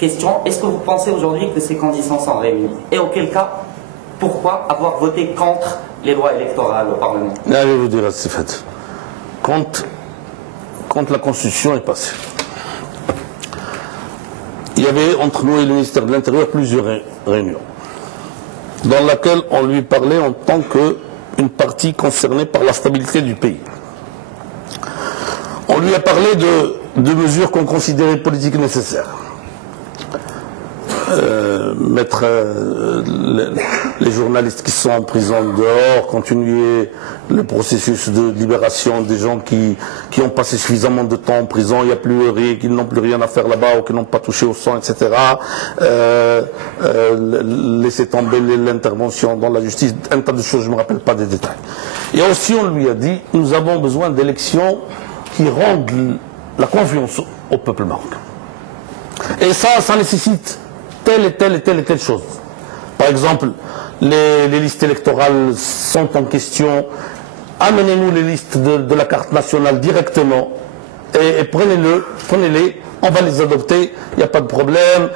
Question, est-ce que vous pensez aujourd'hui que ces conditions sont réunies? Et auquel cas, pourquoi avoir voté contre les lois électorales au Parlement? Là, je vais vous dire, c'est fait. Quand la Constitution est passée, il y avait entre nous et le ministère de l'Intérieur plusieurs réunions, dans laquelle on lui parlait en tant qu'une partie concernée par la stabilité du pays. On lui a parlé de mesures qu'on considérait politiques nécessaires. Mettre les journalistes qui sont en prison dehors, continuer le processus de libération des gens qui ont passé suffisamment de temps en prison, il n'y a plus rien, qui n'ont plus rien à faire là-bas ou qui n'ont pas touché au sang, etc. Laisser tomber l'intervention dans la justice, un tas de choses, je ne me rappelle pas des détails. Et aussi on lui a dit, nous avons besoin d'élections qui rendent la confiance au peuple marocain. Et ça nécessite telle et telle chose. Par exemple, les listes électorales sont en question. Amenez-nous les listes de la carte nationale directement et prenez-les, on va les adopter, il n'y a pas de problème.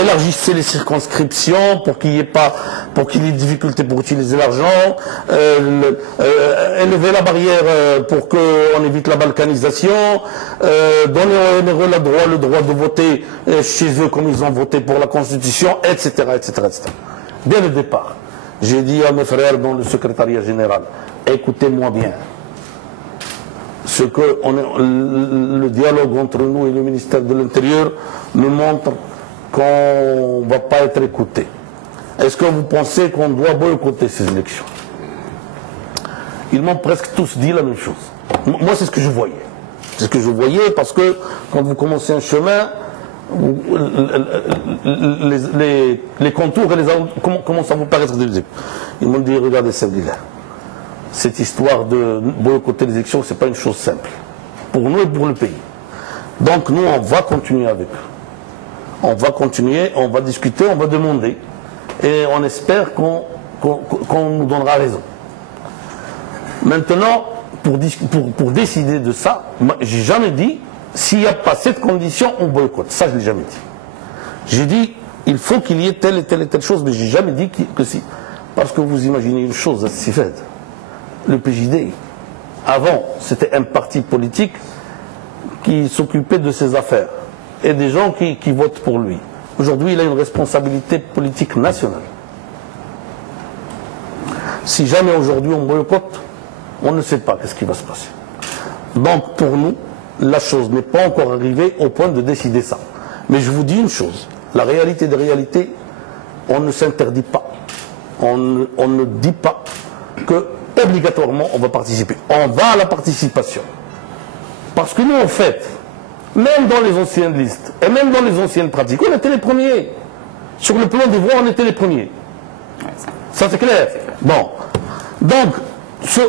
Élargissez les circonscriptions pour qu'il y ait de difficultés pour utiliser l'argent. Élevez la barrière pour qu'on évite la balkanisation. Donnez aux généraux le droit de voter chez eux comme ils ont voté pour la Constitution, etc. Dès le départ, j'ai dit à mes frères dans le secrétariat général, écoutez-moi bien. Le dialogue entre nous et le ministère de l'Intérieur nous montre qu'on ne va pas être écouté. Est-ce que vous pensez qu'on doit boycotter ces élections? Ils m'ont presque tous dit la même chose. Moi, c'est ce que je voyais. C'est ce que je voyais parce que quand vous commencez un chemin, les contours et les commencent à vous paraître des début. Ils m'ont dit, regardez celle-là. Cette histoire de boycotter les élections, ce n'est pas une chose simple. Pour nous et pour le pays. Donc nous, on va continuer avec eux. On va continuer, on va discuter, on va demander. Et on espère qu'on nous donnera raison. Maintenant, pour décider de ça, j'ai jamais dit, s'il n'y a pas cette condition, on boycotte. Ça, je ne l'ai jamais dit. J'ai dit, il faut qu'il y ait telle et telle chose, mais je n'ai jamais dit que si. Parce que vous imaginez une chose assez faite. Le PJD, avant, c'était un parti politique qui s'occupait de ses affaires et des gens qui votent pour lui. Aujourd'hui, il a une responsabilité politique nationale. Si jamais aujourd'hui on boycotte, on ne sait pas ce qui va se passer. Donc pour nous, la chose n'est pas encore arrivée au point de décider ça. Mais je vous dis une chose, La réalité des réalités, on ne s'interdit pas. On ne dit pas que obligatoirement on va participer. On va à la participation. Parce que nous, en fait, même dans les anciennes listes, et même dans les anciennes pratiques, on était les premiers. Sur le plan des voix, on était les premiers. Ça, c'est clair. Bon. Donc, ce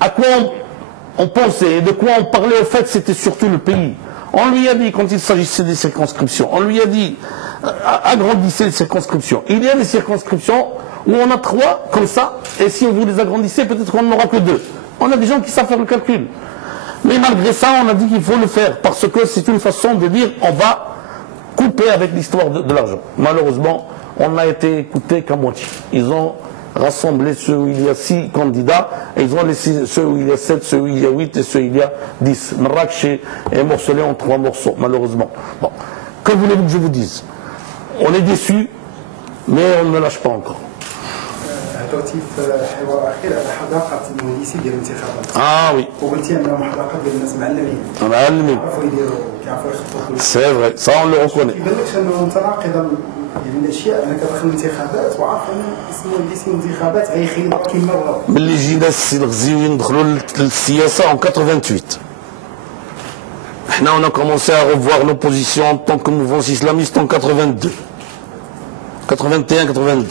à quoi on pensait et de quoi on parlait, en fait, c'était surtout le pays. On lui a dit, quand il s'agissait des circonscriptions, on lui a dit, agrandissez les circonscriptions. Il y a des circonscriptions où on a 3, comme ça, et si vous les agrandissez, peut-être qu'on n'aura que 2. On a des gens qui savent faire le calcul. Mais malgré ça, on a dit qu'il faut le faire, parce que c'est une façon de dire, on va couper avec l'histoire de l'argent. Malheureusement, on n'a été écouté qu'à moitié. Ils ont rassemblé ceux où il y a 6 candidats, et ils ont laissé ceux où il y a 7, ceux où il y a 8 et ceux où il y a 10. Marrakech est morcelé en 3 morceaux, malheureusement. Bon. Que voulez-vous que je vous dise? On est déçus, mais on ne lâche pas encore. هضرتي في حوار اخير على حداقه المهندسين ديال الانتخابات. Oui. وقلتي انهم حداقه ديال الناس معلمين. معلمين. كيعرفوا يديروا كيعرفوا يخططوا. C'est vrai, ça on le reconnaît. كيبان لكش انه متناقضه يعني الاشياء انا كدخل الانتخابات وعارف ان اسم مهندسين الانتخابات غيخيبوا كما بغاو. ملي جينا السي الغزيوي ندخلوا للسياسه en 88. On a commencé à revoir l'opposition en tant que mouvance islamiste en 82. 81-82.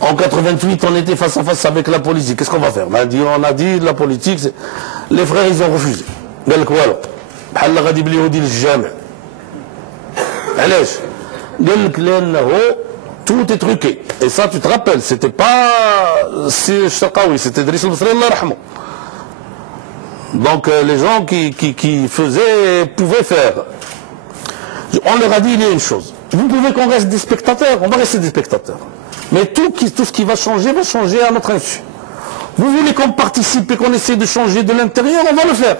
En 88, on était face à face avec la politique. Qu'est-ce qu'on va faire? On a dit la politique, les frères ils ont refusé. قال لك والو بحال غادي باليهودي للجامع. علاش؟ قال لك لانه tout est truqué. Et ça tu te rappelles, c'était pas c'est Chakaoui, c'était Driss el-Basri Allah yarhamou. Donc les gens qui faisaient pouvaient faire. On leur a dit il y a une chose. Vous pouvez qu'on reste des spectateurs, on va rester des spectateurs. Mais tout ce qui va changer à notre insu. Vous voulez qu'on participe et qu'on essaie de changer de l'intérieur, on va le faire.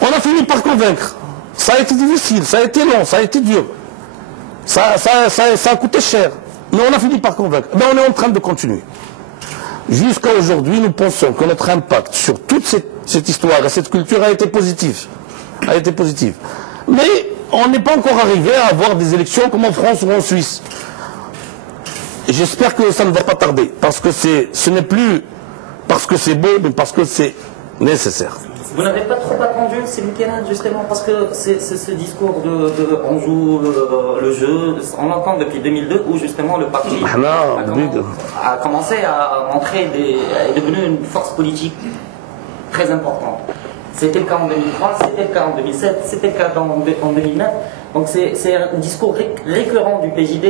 On a fini par convaincre. Ça a été difficile, ça a été long, ça a été dur. Ça a coûté cher. Mais on a fini par convaincre. Mais on est en train de continuer. Jusqu'à aujourd'hui, nous pensons que notre impact sur toute cette histoire et cette culture a été positif. Mais on n'est pas encore arrivé à avoir des élections comme en France ou en Suisse. J'espère que ça ne va pas tarder, parce que ce n'est plus parce que c'est beau, mais parce que c'est nécessaire. Vous n'avez pas trop attendu, c'est Michelin, justement, parce que c'est ce discours on joue le jeu, on l'entend depuis 2002, où justement le parti a commencé à montrer, est devenu une force politique très importante. C'était le cas en 2003, c'était le cas en 2007, c'était le cas en 2009. Donc c'est un discours récurrent du PJD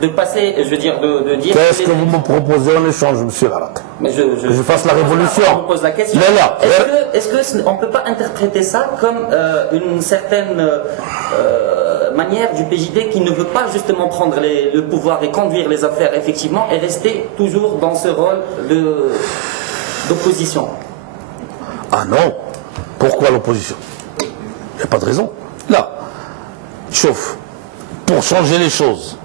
de passer, je veux dire, de dire... Qu'est-ce que vous me proposez en échange, monsieur Larak? Que je fasse la révolution. On me pose la question. Est-ce qu'on ne peut pas interpréter ça comme une certaine manière du PJD qui ne veut pas justement prendre le pouvoir et conduire les affaires effectivement et rester toujours dans ce rôle d'opposition? Ah non. Pourquoi l'opposition? Il n'y a pas de raison. Là, chauffe. Pour changer les choses,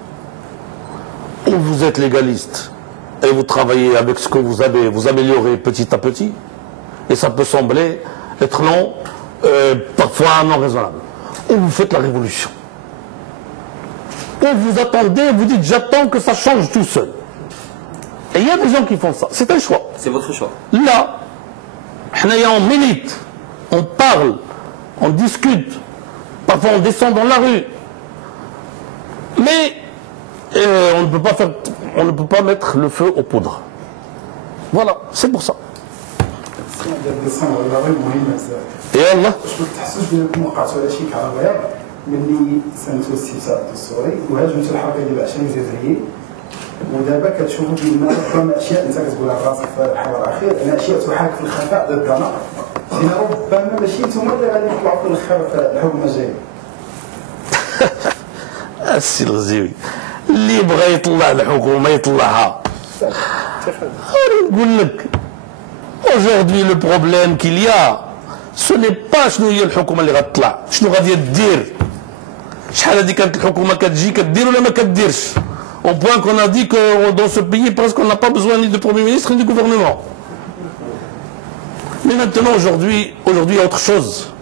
ou vous êtes légaliste et vous travaillez avec ce que vous avez, vous améliorez petit à petit, et ça peut sembler être long, parfois non raisonnable. Ou vous faites la révolution. Ou vous attendez, vous dites j'attends que ça change tout seul. Et il y a des gens qui font ça. C'est un choix. C'est votre choix. Là, on milite, on parle, on discute, parfois on descend dans la rue. Mais on ne peut pas mettre le feu aux poudres. Voilà, c'est pour ça. Et Allah ملي سنتو السي عبد الصوري وهاجمت الحركه ديال 20 فبراير ودابا كتشوفوا بان ربما اشياء انت كتقولها في راسك في الحوار الاخير ان اشياء تحاك في الخفاء ضدنا لان ربما ماشي نتوما اللي غادي تطلعوا في الاخر في الحكومه الجايه. السي الغزيوي اللي بغى يطلع الحكومه يطلعها. نقول لك aujourd'hui le problème qu'il y a ce n'est pas شنو هي الحكومه اللي غتطلع شنو غادي دير. شحال هذه كانت الحكومه كتجي كدير ولا ما كديرش au point qu'on a dit que dans ce pays presque on n'a pas besoin ni de premier ministre ni de gouvernement. Mais maintenant aujourd'hui il y a autre chose.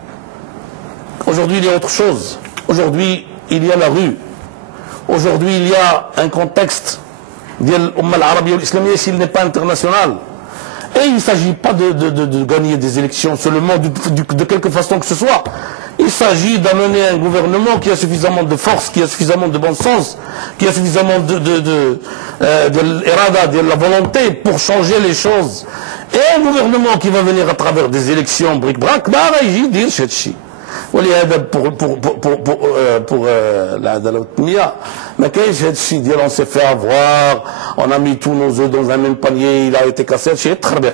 Aujourd'hui il y a autre chose. Aujourd'hui, il y a la rue. Aujourd'hui, il y a un contexte de l'Umma al-Arabia al-Islamiyya s'il n'est pas international. Et il ne s'agit pas de gagner des élections seulement de quelque façon que ce soit. Il s'agit d'amener un gouvernement qui a suffisamment de force, qui a suffisamment de bon sens, qui a suffisamment de l'irada, de la volonté pour changer les choses. Et un gouvernement qui va venir à travers des élections bric-brac, bah, il dit ceci. Pour l'Adala Outmiya, mais on s'est fait avoir, on a mis tous nos œufs dans un même panier, il a été cassé, c'est très bien.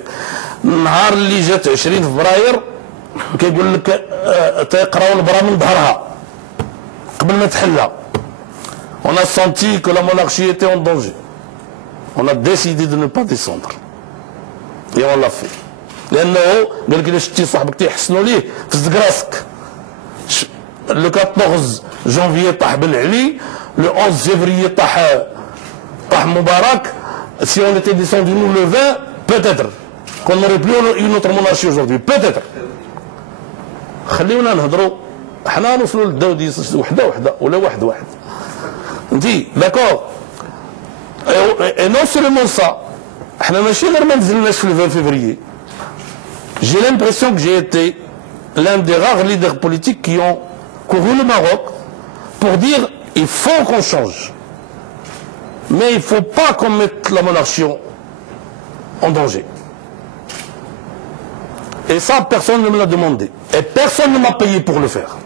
النهار اللي جات 20 فبراير كيقول لك تيقراو البرا من ظهرها قبل ما تحلها. On a senti que la monarchie était en danger. On a décidé de ne pas descendre. Et on l'a fait. لأنه قال لك إلا شتي صاحبك تيحسنوا ليه فزق راسك. Le 14 janvier طاح بن علي, le 11 février طاح مبارك. Si on était descendu nous le 20, peut-être qu'on n'aurait plus une autre monarchie aujourd'hui, peut-être. خليونا نهضروا حنا نوصلوا للداودي وحده وحده ولا واحد واحد. انتي داكور. Et non seulement ça, حنا ماشي غير ما نزلناش في le 20 février. J'ai l'impression que j'ai été l'un des rares leaders politiques qui ont couru le Maroc pour dire il faut qu'on change. Mais il ne faut pas qu'on mette la monarchie en danger. Et ça, personne ne me l'a demandé. Et personne ne m'a payé pour le faire.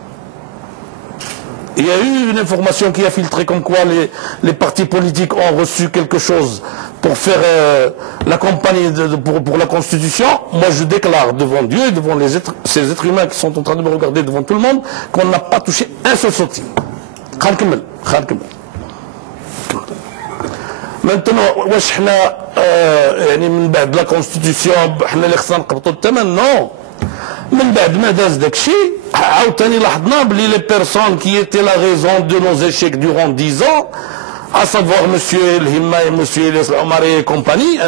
Il y a eu une information qui a filtré comme quoi les partis politiques ont reçu quelque chose pour faire la campagne pour la Constitution. Moi, je déclare devant Dieu et devant ces êtres humains qui sont en train de me regarder devant tout le monde qu'on n'a pas touché un seul centime. Maintenant, واش حنا يعني من بعد لا كونستيتيسيون حنا اللي خصنا نقبطوا الثمن نو من بعد ما داز داكشي عاوتاني لاحظنا بلي لي بيرسون كي ايتي لا ريزون دو نوز échecs durant 10 ans à savoir monsieur الهما et monsieur Ilyas Omari et compagnie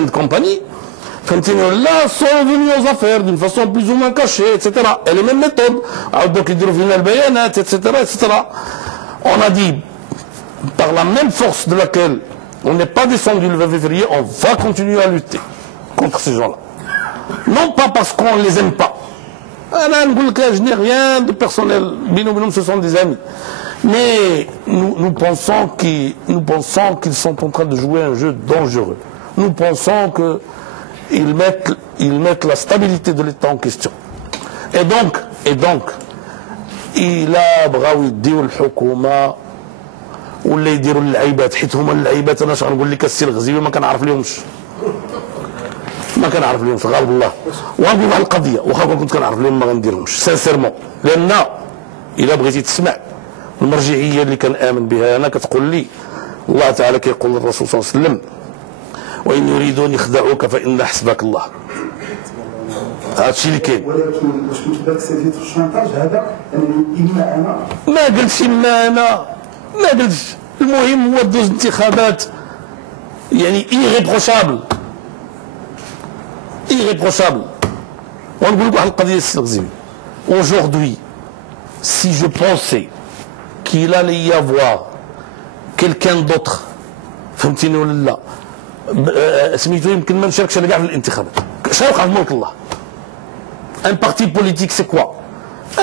فهمتيني ولا sont venus aux affaires d'une façon plus ou moins cachée etc. et les mêmes méthodes عاودوك يديروا فينا البيانات etc. On a dit par la même force de laquelle on n'est pas descendu le 20 février, on va continuer à lutter contre ces gens-là. Non pas parce qu'on ne les aime pas. Je n'ai rien de personnel. Binoum, ce sont des amis. Mais nous pensons qu'ils sont en train de jouer un jeu dangereux. Nous pensons qu'ils mettent la stabilité de l'État en question. Et donc, il a braoui diou l'houkouma ولا يديروا اللعيبات حيت هما اللعيبات انا اش غنقول لك السي الغزيوي ما كنعرف لهمش غالب الله وغنقول واحد القضيه واخا كنت كنعرف لهم ما غنديرهمش سانسيرمون لان الا بغيتي تسمع المرجعيه اللي كنامن بها انا كتقول لي الله تعالى كيقول للرسول صلى الله عليه وسلم وان يريدون يخدعوك فان حسبك الله هادشي اللي كاين. ولكن واش كنت باكسيتي في الشانطاج هذا انني اما انا ما قلتش ما قلتش المهم هو دوز انتخابات يعني irréprochable ونقول لك واحد القضيه السي الغزيوي aujourd'hui si je pensais qu'il allait y avoir quelqu'un d'autre فهمتيني ولا لا سميتو يمكن ما نشاركش انا كاع في الانتخابات شنو وقع في ملك الله un parti politique c'est quoi?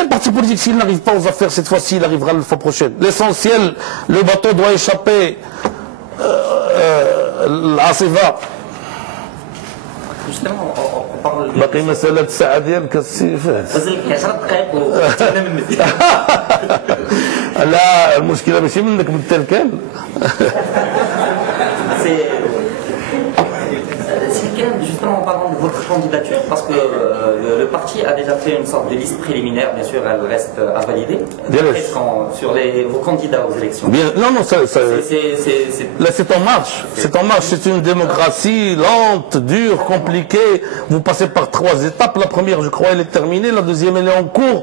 Un parti politique, s'il n'arrive pas aux affaires cette fois-ci, il arrivera la fois prochaine. L'essentiel, le bateau doit échapper à Seva. Justement, on parle de... باقي مسألة الساعة ديالك السي فهد. مازال 10 دقائق وتبدا من مزيان. لا المشكلة ماشي منك من التلكان. Justement en parlant de votre candidature, parce que le parti a déjà fait une sorte de liste préliminaire, bien sûr, elle reste à valider. Sur vos candidats aux élections. Bien, non, là c'est en marche. C'est une démocratie lente, dure, compliquée. Vous passez par 3 étapes. La première, je crois, elle est terminée. La deuxième, elle est en cours.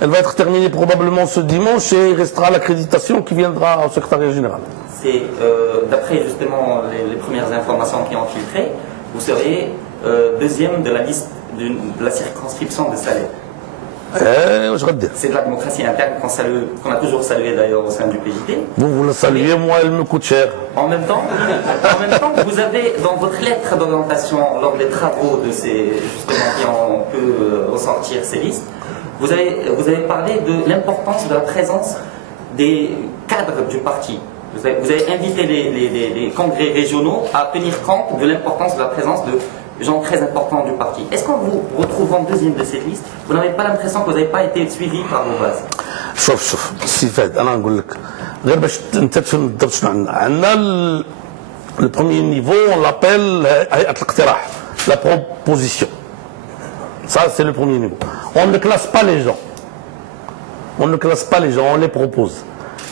Elle va être terminée probablement ce dimanche et il restera l'accréditation qui viendra au secrétariat général. C'est d'après justement les premières informations qui ont filtré. Vous seriez deuxième de la liste de la circonscription de Salé. C'est de la démocratie interne qu'on a toujours salué d'ailleurs au sein du PJT. Vous le saluez, moi elle me coûte cher. En même temps, vous avez dans votre lettre d'orientation lors des travaux de ces, justement, qui ont pu ressortir ces listes, vous avez parlé de l'importance de la présence des cadres du parti. Vous avez invité les congrès régionaux à tenir compte de l'importance de la présence de gens très importants du parti. Est-ce qu'on vous retrouve en deuxième de cette liste? Vous n'avez pas l'impression que vous n'avez pas été suivi par vos bases? شوف سي فهد انا نقول لك غير باش انت تفهم بالضبط شنو عندنا. عندنا لو بروميير نيفو اون لابيل هيئه الاقتراح لا بروبوزيسيون. Ça c'est le premier niveau. On ne classe pas les gens. On ne classe pas les gens, on les propose.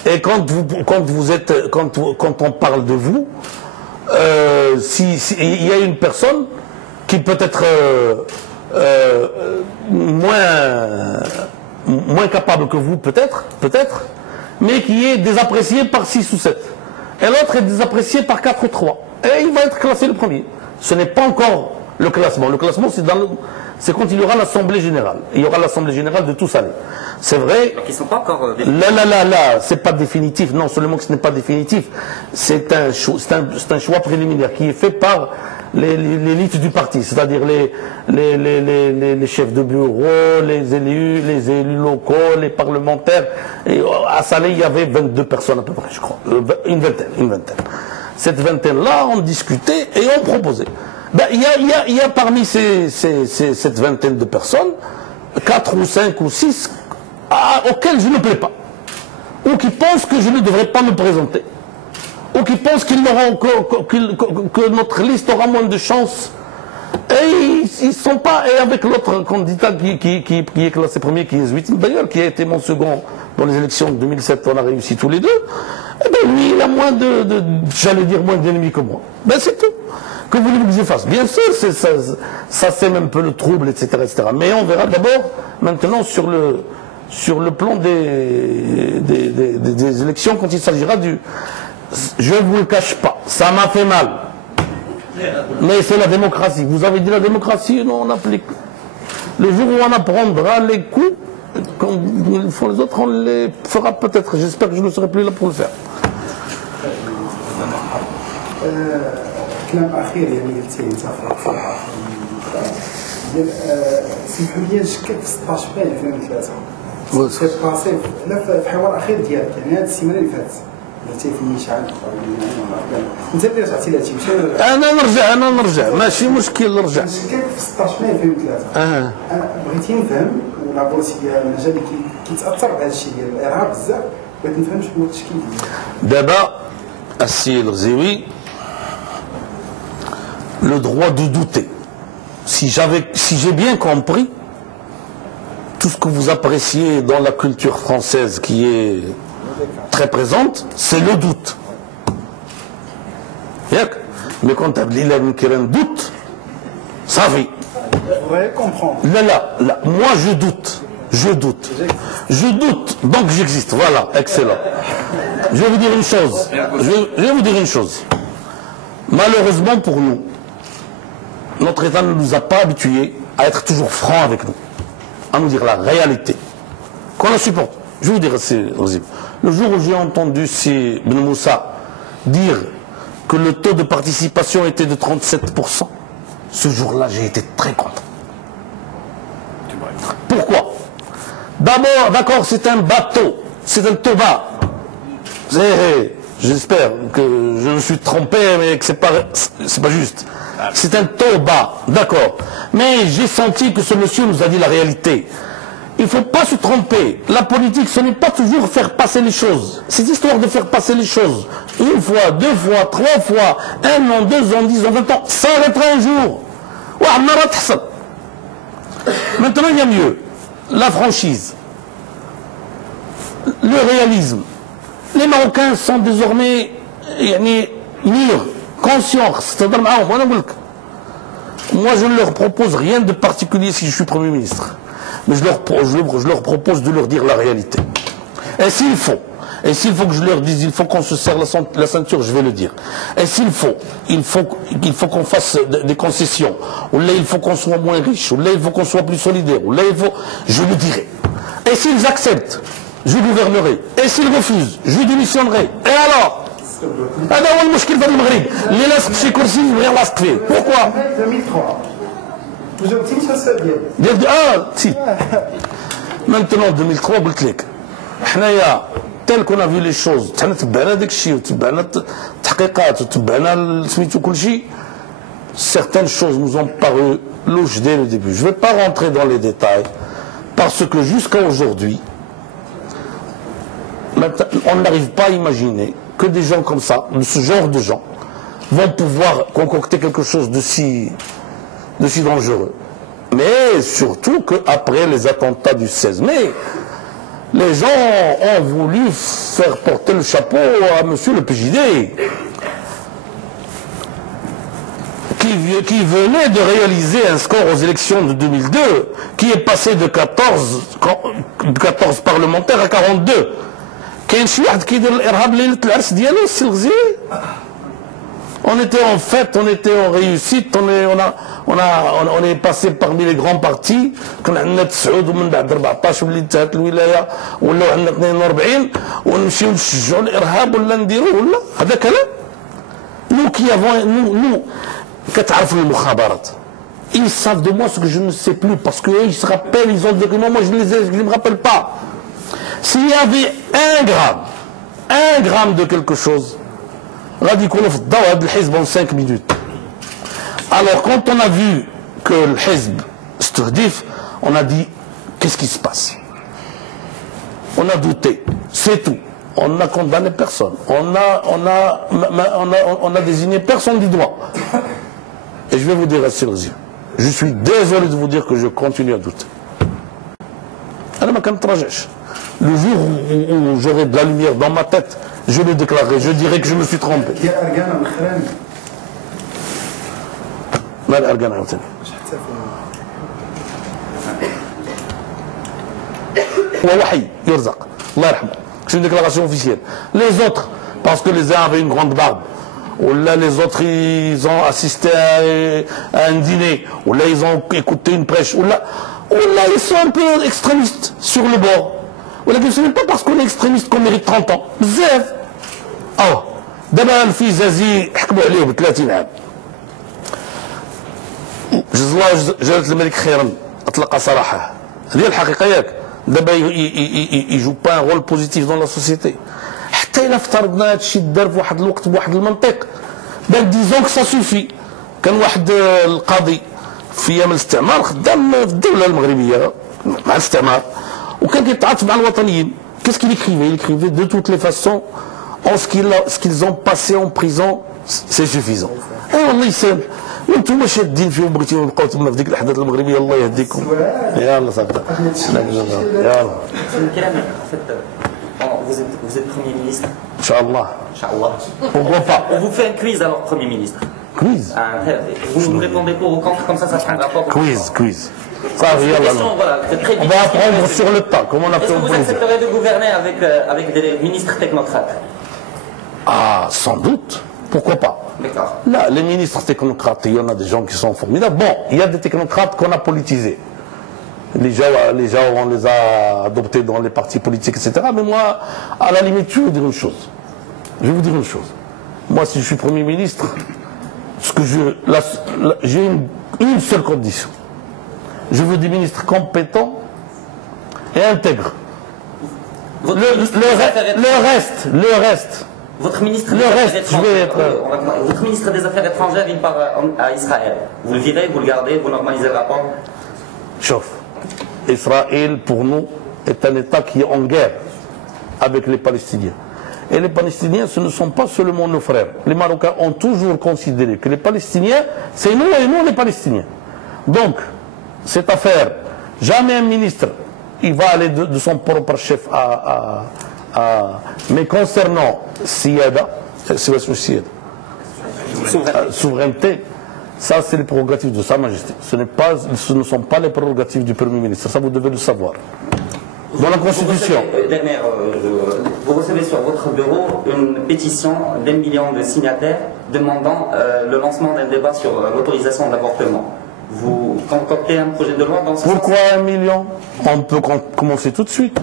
Et quand on parle de vous, si il y a une personne qui peut être moins capable que vous, peut-être, mais qui est désappréciée par 6 ou 7. Et l'autre est désappréciée par 4 ou 3. Et il va être classé le premier. Ce n'est pas encore le classement. Le classement, c'est quand il y aura l'Assemblée Générale. Il y aura l'Assemblée Générale de tous allés. C'est vrai. Donc ils ne sont pas encore c'est pas définitif. Non seulement que ce n'est pas définitif, c'est un choix préliminaire qui est fait par l'élite du parti, c'est-à-dire les chefs de bureau, les élus locaux, les parlementaires. Et à Salé, il y avait 22 personnes à peu près, je crois. Une vingtaine. Cette vingtaine-là, on discutait et on proposait. Il y a parmi cette vingtaine de personnes, 4 ou 5 ou 6 auxquels je ne plais pas, ou qui pensent que je ne devrais pas me présenter, ou qui pensent que notre liste aura moins de chances. Et ils sont pas. Et avec l'autre candidat qui est classé premier, qui est Zouitine d'ailleurs, qui a été mon second dans les élections de 2007, on a réussi tous les deux. Et bien lui, il a moins j'allais dire moins d'ennemis que moi. Ben c'est tout. Que voulez-vous que je fasse? Bien sûr, ça sème un peu le trouble, etc., etc. Mais on verra d'abord maintenant sur le plan des élections quand il s'agira du. Je ne vous le cache pas, ça m'a fait mal. Mais c'est la démocratie. Vous avez dit la démocratie, non, on applique. Le jour où on apprendra les coups, comme font les autres, on les fera peut-être. J'espère que je ne serai plus là pour le faire. كلام اخير يعني قلتيه انت ديال سمحوا لي نشكك في 16 ماي 2003 كنت باسي في حوار اخير ديالك يعني هذه السيمانه اللي فاتت قلتي في المشعل انت اللي رجعتي لهادشي انا نرجع ماشي مشكل نرجع نشكك في 16 ماي 2003 بغيتي نفهم ولا بغيتي المجال اللي كيتاثر بهذا الشيء ديال الارهاب بزاف بغيت نفهم شنو هو التشكيل ديالو دابا السي الغزيوي le droit de douter. Si j'ai bien compris, tout ce que vous appréciez dans la culture française qui est très présente, c'est le doute. Mais quand il a un doute, ça vit. Ouais, comprendre. Là, moi je doute. Je doute, donc j'existe. Voilà, excellent. Je vais vous dire une chose. Malheureusement pour nous, notre État ne nous a pas habitués à être toujours francs avec nous, à nous dire la réalité, qu'on la supporte. Je vais vous dire, le jour où j'ai entendu si Ben Moussa dire que le taux de participation était de 37%, ce jour-là, j'ai été très content. Pourquoi? D'abord, d'accord, c'est un bateau, c'est un taux bas. J'espère que je me suis trompé, mais que c'est pas juste. C'est un taux bas, d'accord. Mais j'ai senti que ce monsieur nous a dit la réalité. Il ne faut pas se tromper. La politique, ce n'est pas toujours faire passer les choses. C'est histoire de faire passer les choses. Une fois, 2 fois, 3 fois, 1 an, 2 ans, 10 ans, 20 ans, ça arrêtera un jour. Maintenant, il y a mieux. La franchise. Le réalisme. Les Marocains sont désormais mûrs, conscients. Moi, je ne leur propose rien de particulier si je suis Premier ministre. Mais je leur propose de leur dire la réalité. Et s'il faut Et s'il faut que je leur dise, il faut qu'on se serre la ceinture, je vais le dire. Et s'il faut, il faut qu'on fasse des concessions. Ou là, il faut qu'on soit moins riche. Ou là, il faut qu'on soit plus solidaire. Ou là, il faut, je le dirai. Et s'ils acceptent, je gouvernerai. Et s'ils refusent, je démissionnerai. Et alors? هذا هو المشكل في المغرب اللي لاصق شي كرسي يبغي يلاصق فيه. Pourquoi? 2003 وجاوبتي مش السؤال ديالك. Si. Maintenant 2003 قلت لك حنايا تال كنا في لي شوز حنا تبعنا داك الشيء وتبعنا التحقيقات وتبعنا سميتو كل شيء. Certaines choses nous ont paru louches dès le début. Je ne vais pas rentrer dans les détails parce que jusqu'à aujourd'hui on n'arrive pas à imaginer que des gens comme ça, de ce genre de gens, vont pouvoir concocter quelque chose de si dangereux. Mais surtout qu'après les attentats du 16 mai, les gens ont voulu faire porter le chapeau à monsieur le PJD, qui venait de réaliser un score aux élections de 2002, qui est passé de 14 parlementaires à 42. كاين شي واحد كيدير الارهاب ليله العرس ديالو السي الغزيري. On était en fête, on était en réussite, on est passé parmi les grands partis. كان عندنا 9 ومن بعد 14 ولي انتهت الولايه ولاو عندنا 42 ونمشيو نشجعوا الارهاب ولا نديروه ولا هذا كلام. Nous كتعرفوا المخابرات. Ils savent de moi ce que je ne sais plus parce que ils se rappellent, ils ont des moi je ne me rappelle pas. S'il y avait 1 gramme de quelque chose, غادي يكونوا في الضوء هذا الحزب en 5 minutes. Alors quand on a vu que le Hizb استهدف, on a dit qu'est-ce qui se passe? On a douté, c'est tout. On n'a condamné personne. On a désigné personne du doigt. Et je vais vous dire à ses yeux, je suis désolé de vous dire que je continue à douter. أنا ما كنتراجعش. Le jour où j'aurai de la lumière dans ma tête, je le déclarerai, je dirai que je me suis trompé. C'est une déclaration officielle. Les autres, parce que les uns avaient une grande barbe, ou là les autres ils ont assisté à un dîner, ou là ils ont écouté une prêche, ou là ils sont un peu extrémistes sur le bord. ولكن ce n'est pas parce qu'on est extrémiste qu'on mérite 30 ans. بزاف. دابا الفي زازي حكموا عليه ب 30 عام. جزا الله جلالة الملك خيرا اطلق سراحه. هذه الحقيقة ياك. دابا يجو با ان رول بوزيتيف دون لا سوسيتي. حتى إلا افترضنا هذا الشيء دار في واحد الوقت بواحد المنطق. بان ديزون كو سا سوفي. كان واحد القاضي في ايام الاستعمار خدام في الدولة المغربية مع الاستعمار. وكان كيتعاطف مع الوطنيين. Qu'est-ce qu'il écrivait? Il écrivait de toutes les façons, ce qu'ils ont passé en prison, c'est suffisant. والله يسامح. وانتم شادين فيهم بغيتيو نبقاو تما في ديك الاحداث المغربيه الله يهديكم. يلا صافي. يلا. Vous êtes Premier ministre. Inch'Allah. Inch'Allah. Pourquoi pas? On vous fait un quiz alors, Premier ministre. Quiz? Vous nous répondez pour ou contre, comme ça prendra pas. Quiz. Ça, on va apprendre sur le tas, comme on a fait en politique. Est-ce que vous accepterez de gouverner avec des ministres technocrates? Sans doute. Pourquoi pas? D'accord. Là, les ministres technocrates, il y en a des gens qui sont formidables. Bon, il y a des technocrates qu'on a politisés. Les gens, on les a adoptés dans les partis politiques, etc. Mais moi, à la limite, je vais vous dire une chose. Moi, si je suis Premier ministre, j'ai une seule condition. Je veux des ministres compétents et intègres. Le reste. Votre ministre des Affaires étrangères, il part à Israël. Vous le virez, vous le gardez, vous normalisez le rapport? Chauffe. Israël, pour nous, est un État qui est en guerre avec les Palestiniens. Et les Palestiniens, ce ne sont pas seulement nos frères. Les Marocains ont toujours considéré que les Palestiniens, c'est nous et nous les Palestiniens. Donc, cette affaire, jamais un ministre, il va aller de son propre chef mais concernant souveraineté, ça c'est les prérogatives de Sa Majesté. Ce ne sont pas les prérogatives du Premier ministre. Ça vous devez le savoir. Dans la Constitution. vous recevez sur votre bureau une pétition d'1 million de signataires demandant le lancement d'un débat sur l'autorisation de l'avortement. Vous concoctez un projet de loi dans ce sens? Pourquoi 1 million? On peut commencer tout de suite.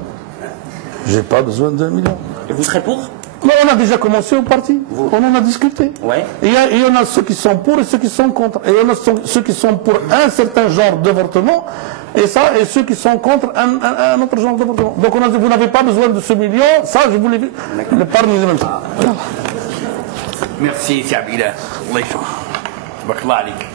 J'ai pas besoin d'1 million. Et vous serez pour? Mais on a déjà commencé au parti. On en a discuté. Ouais. Il y en a ceux qui sont pour et ceux qui sont contre. Et il y en a ceux qui sont pour un certain genre d'avortement et ceux qui sont contre un autre genre d'avortement. Donc on a dit, vous n'avez pas besoin de ce million. Ça, je voulais le parler même ça. Merci, Sabila. Allah yshukr. Barakallah alik.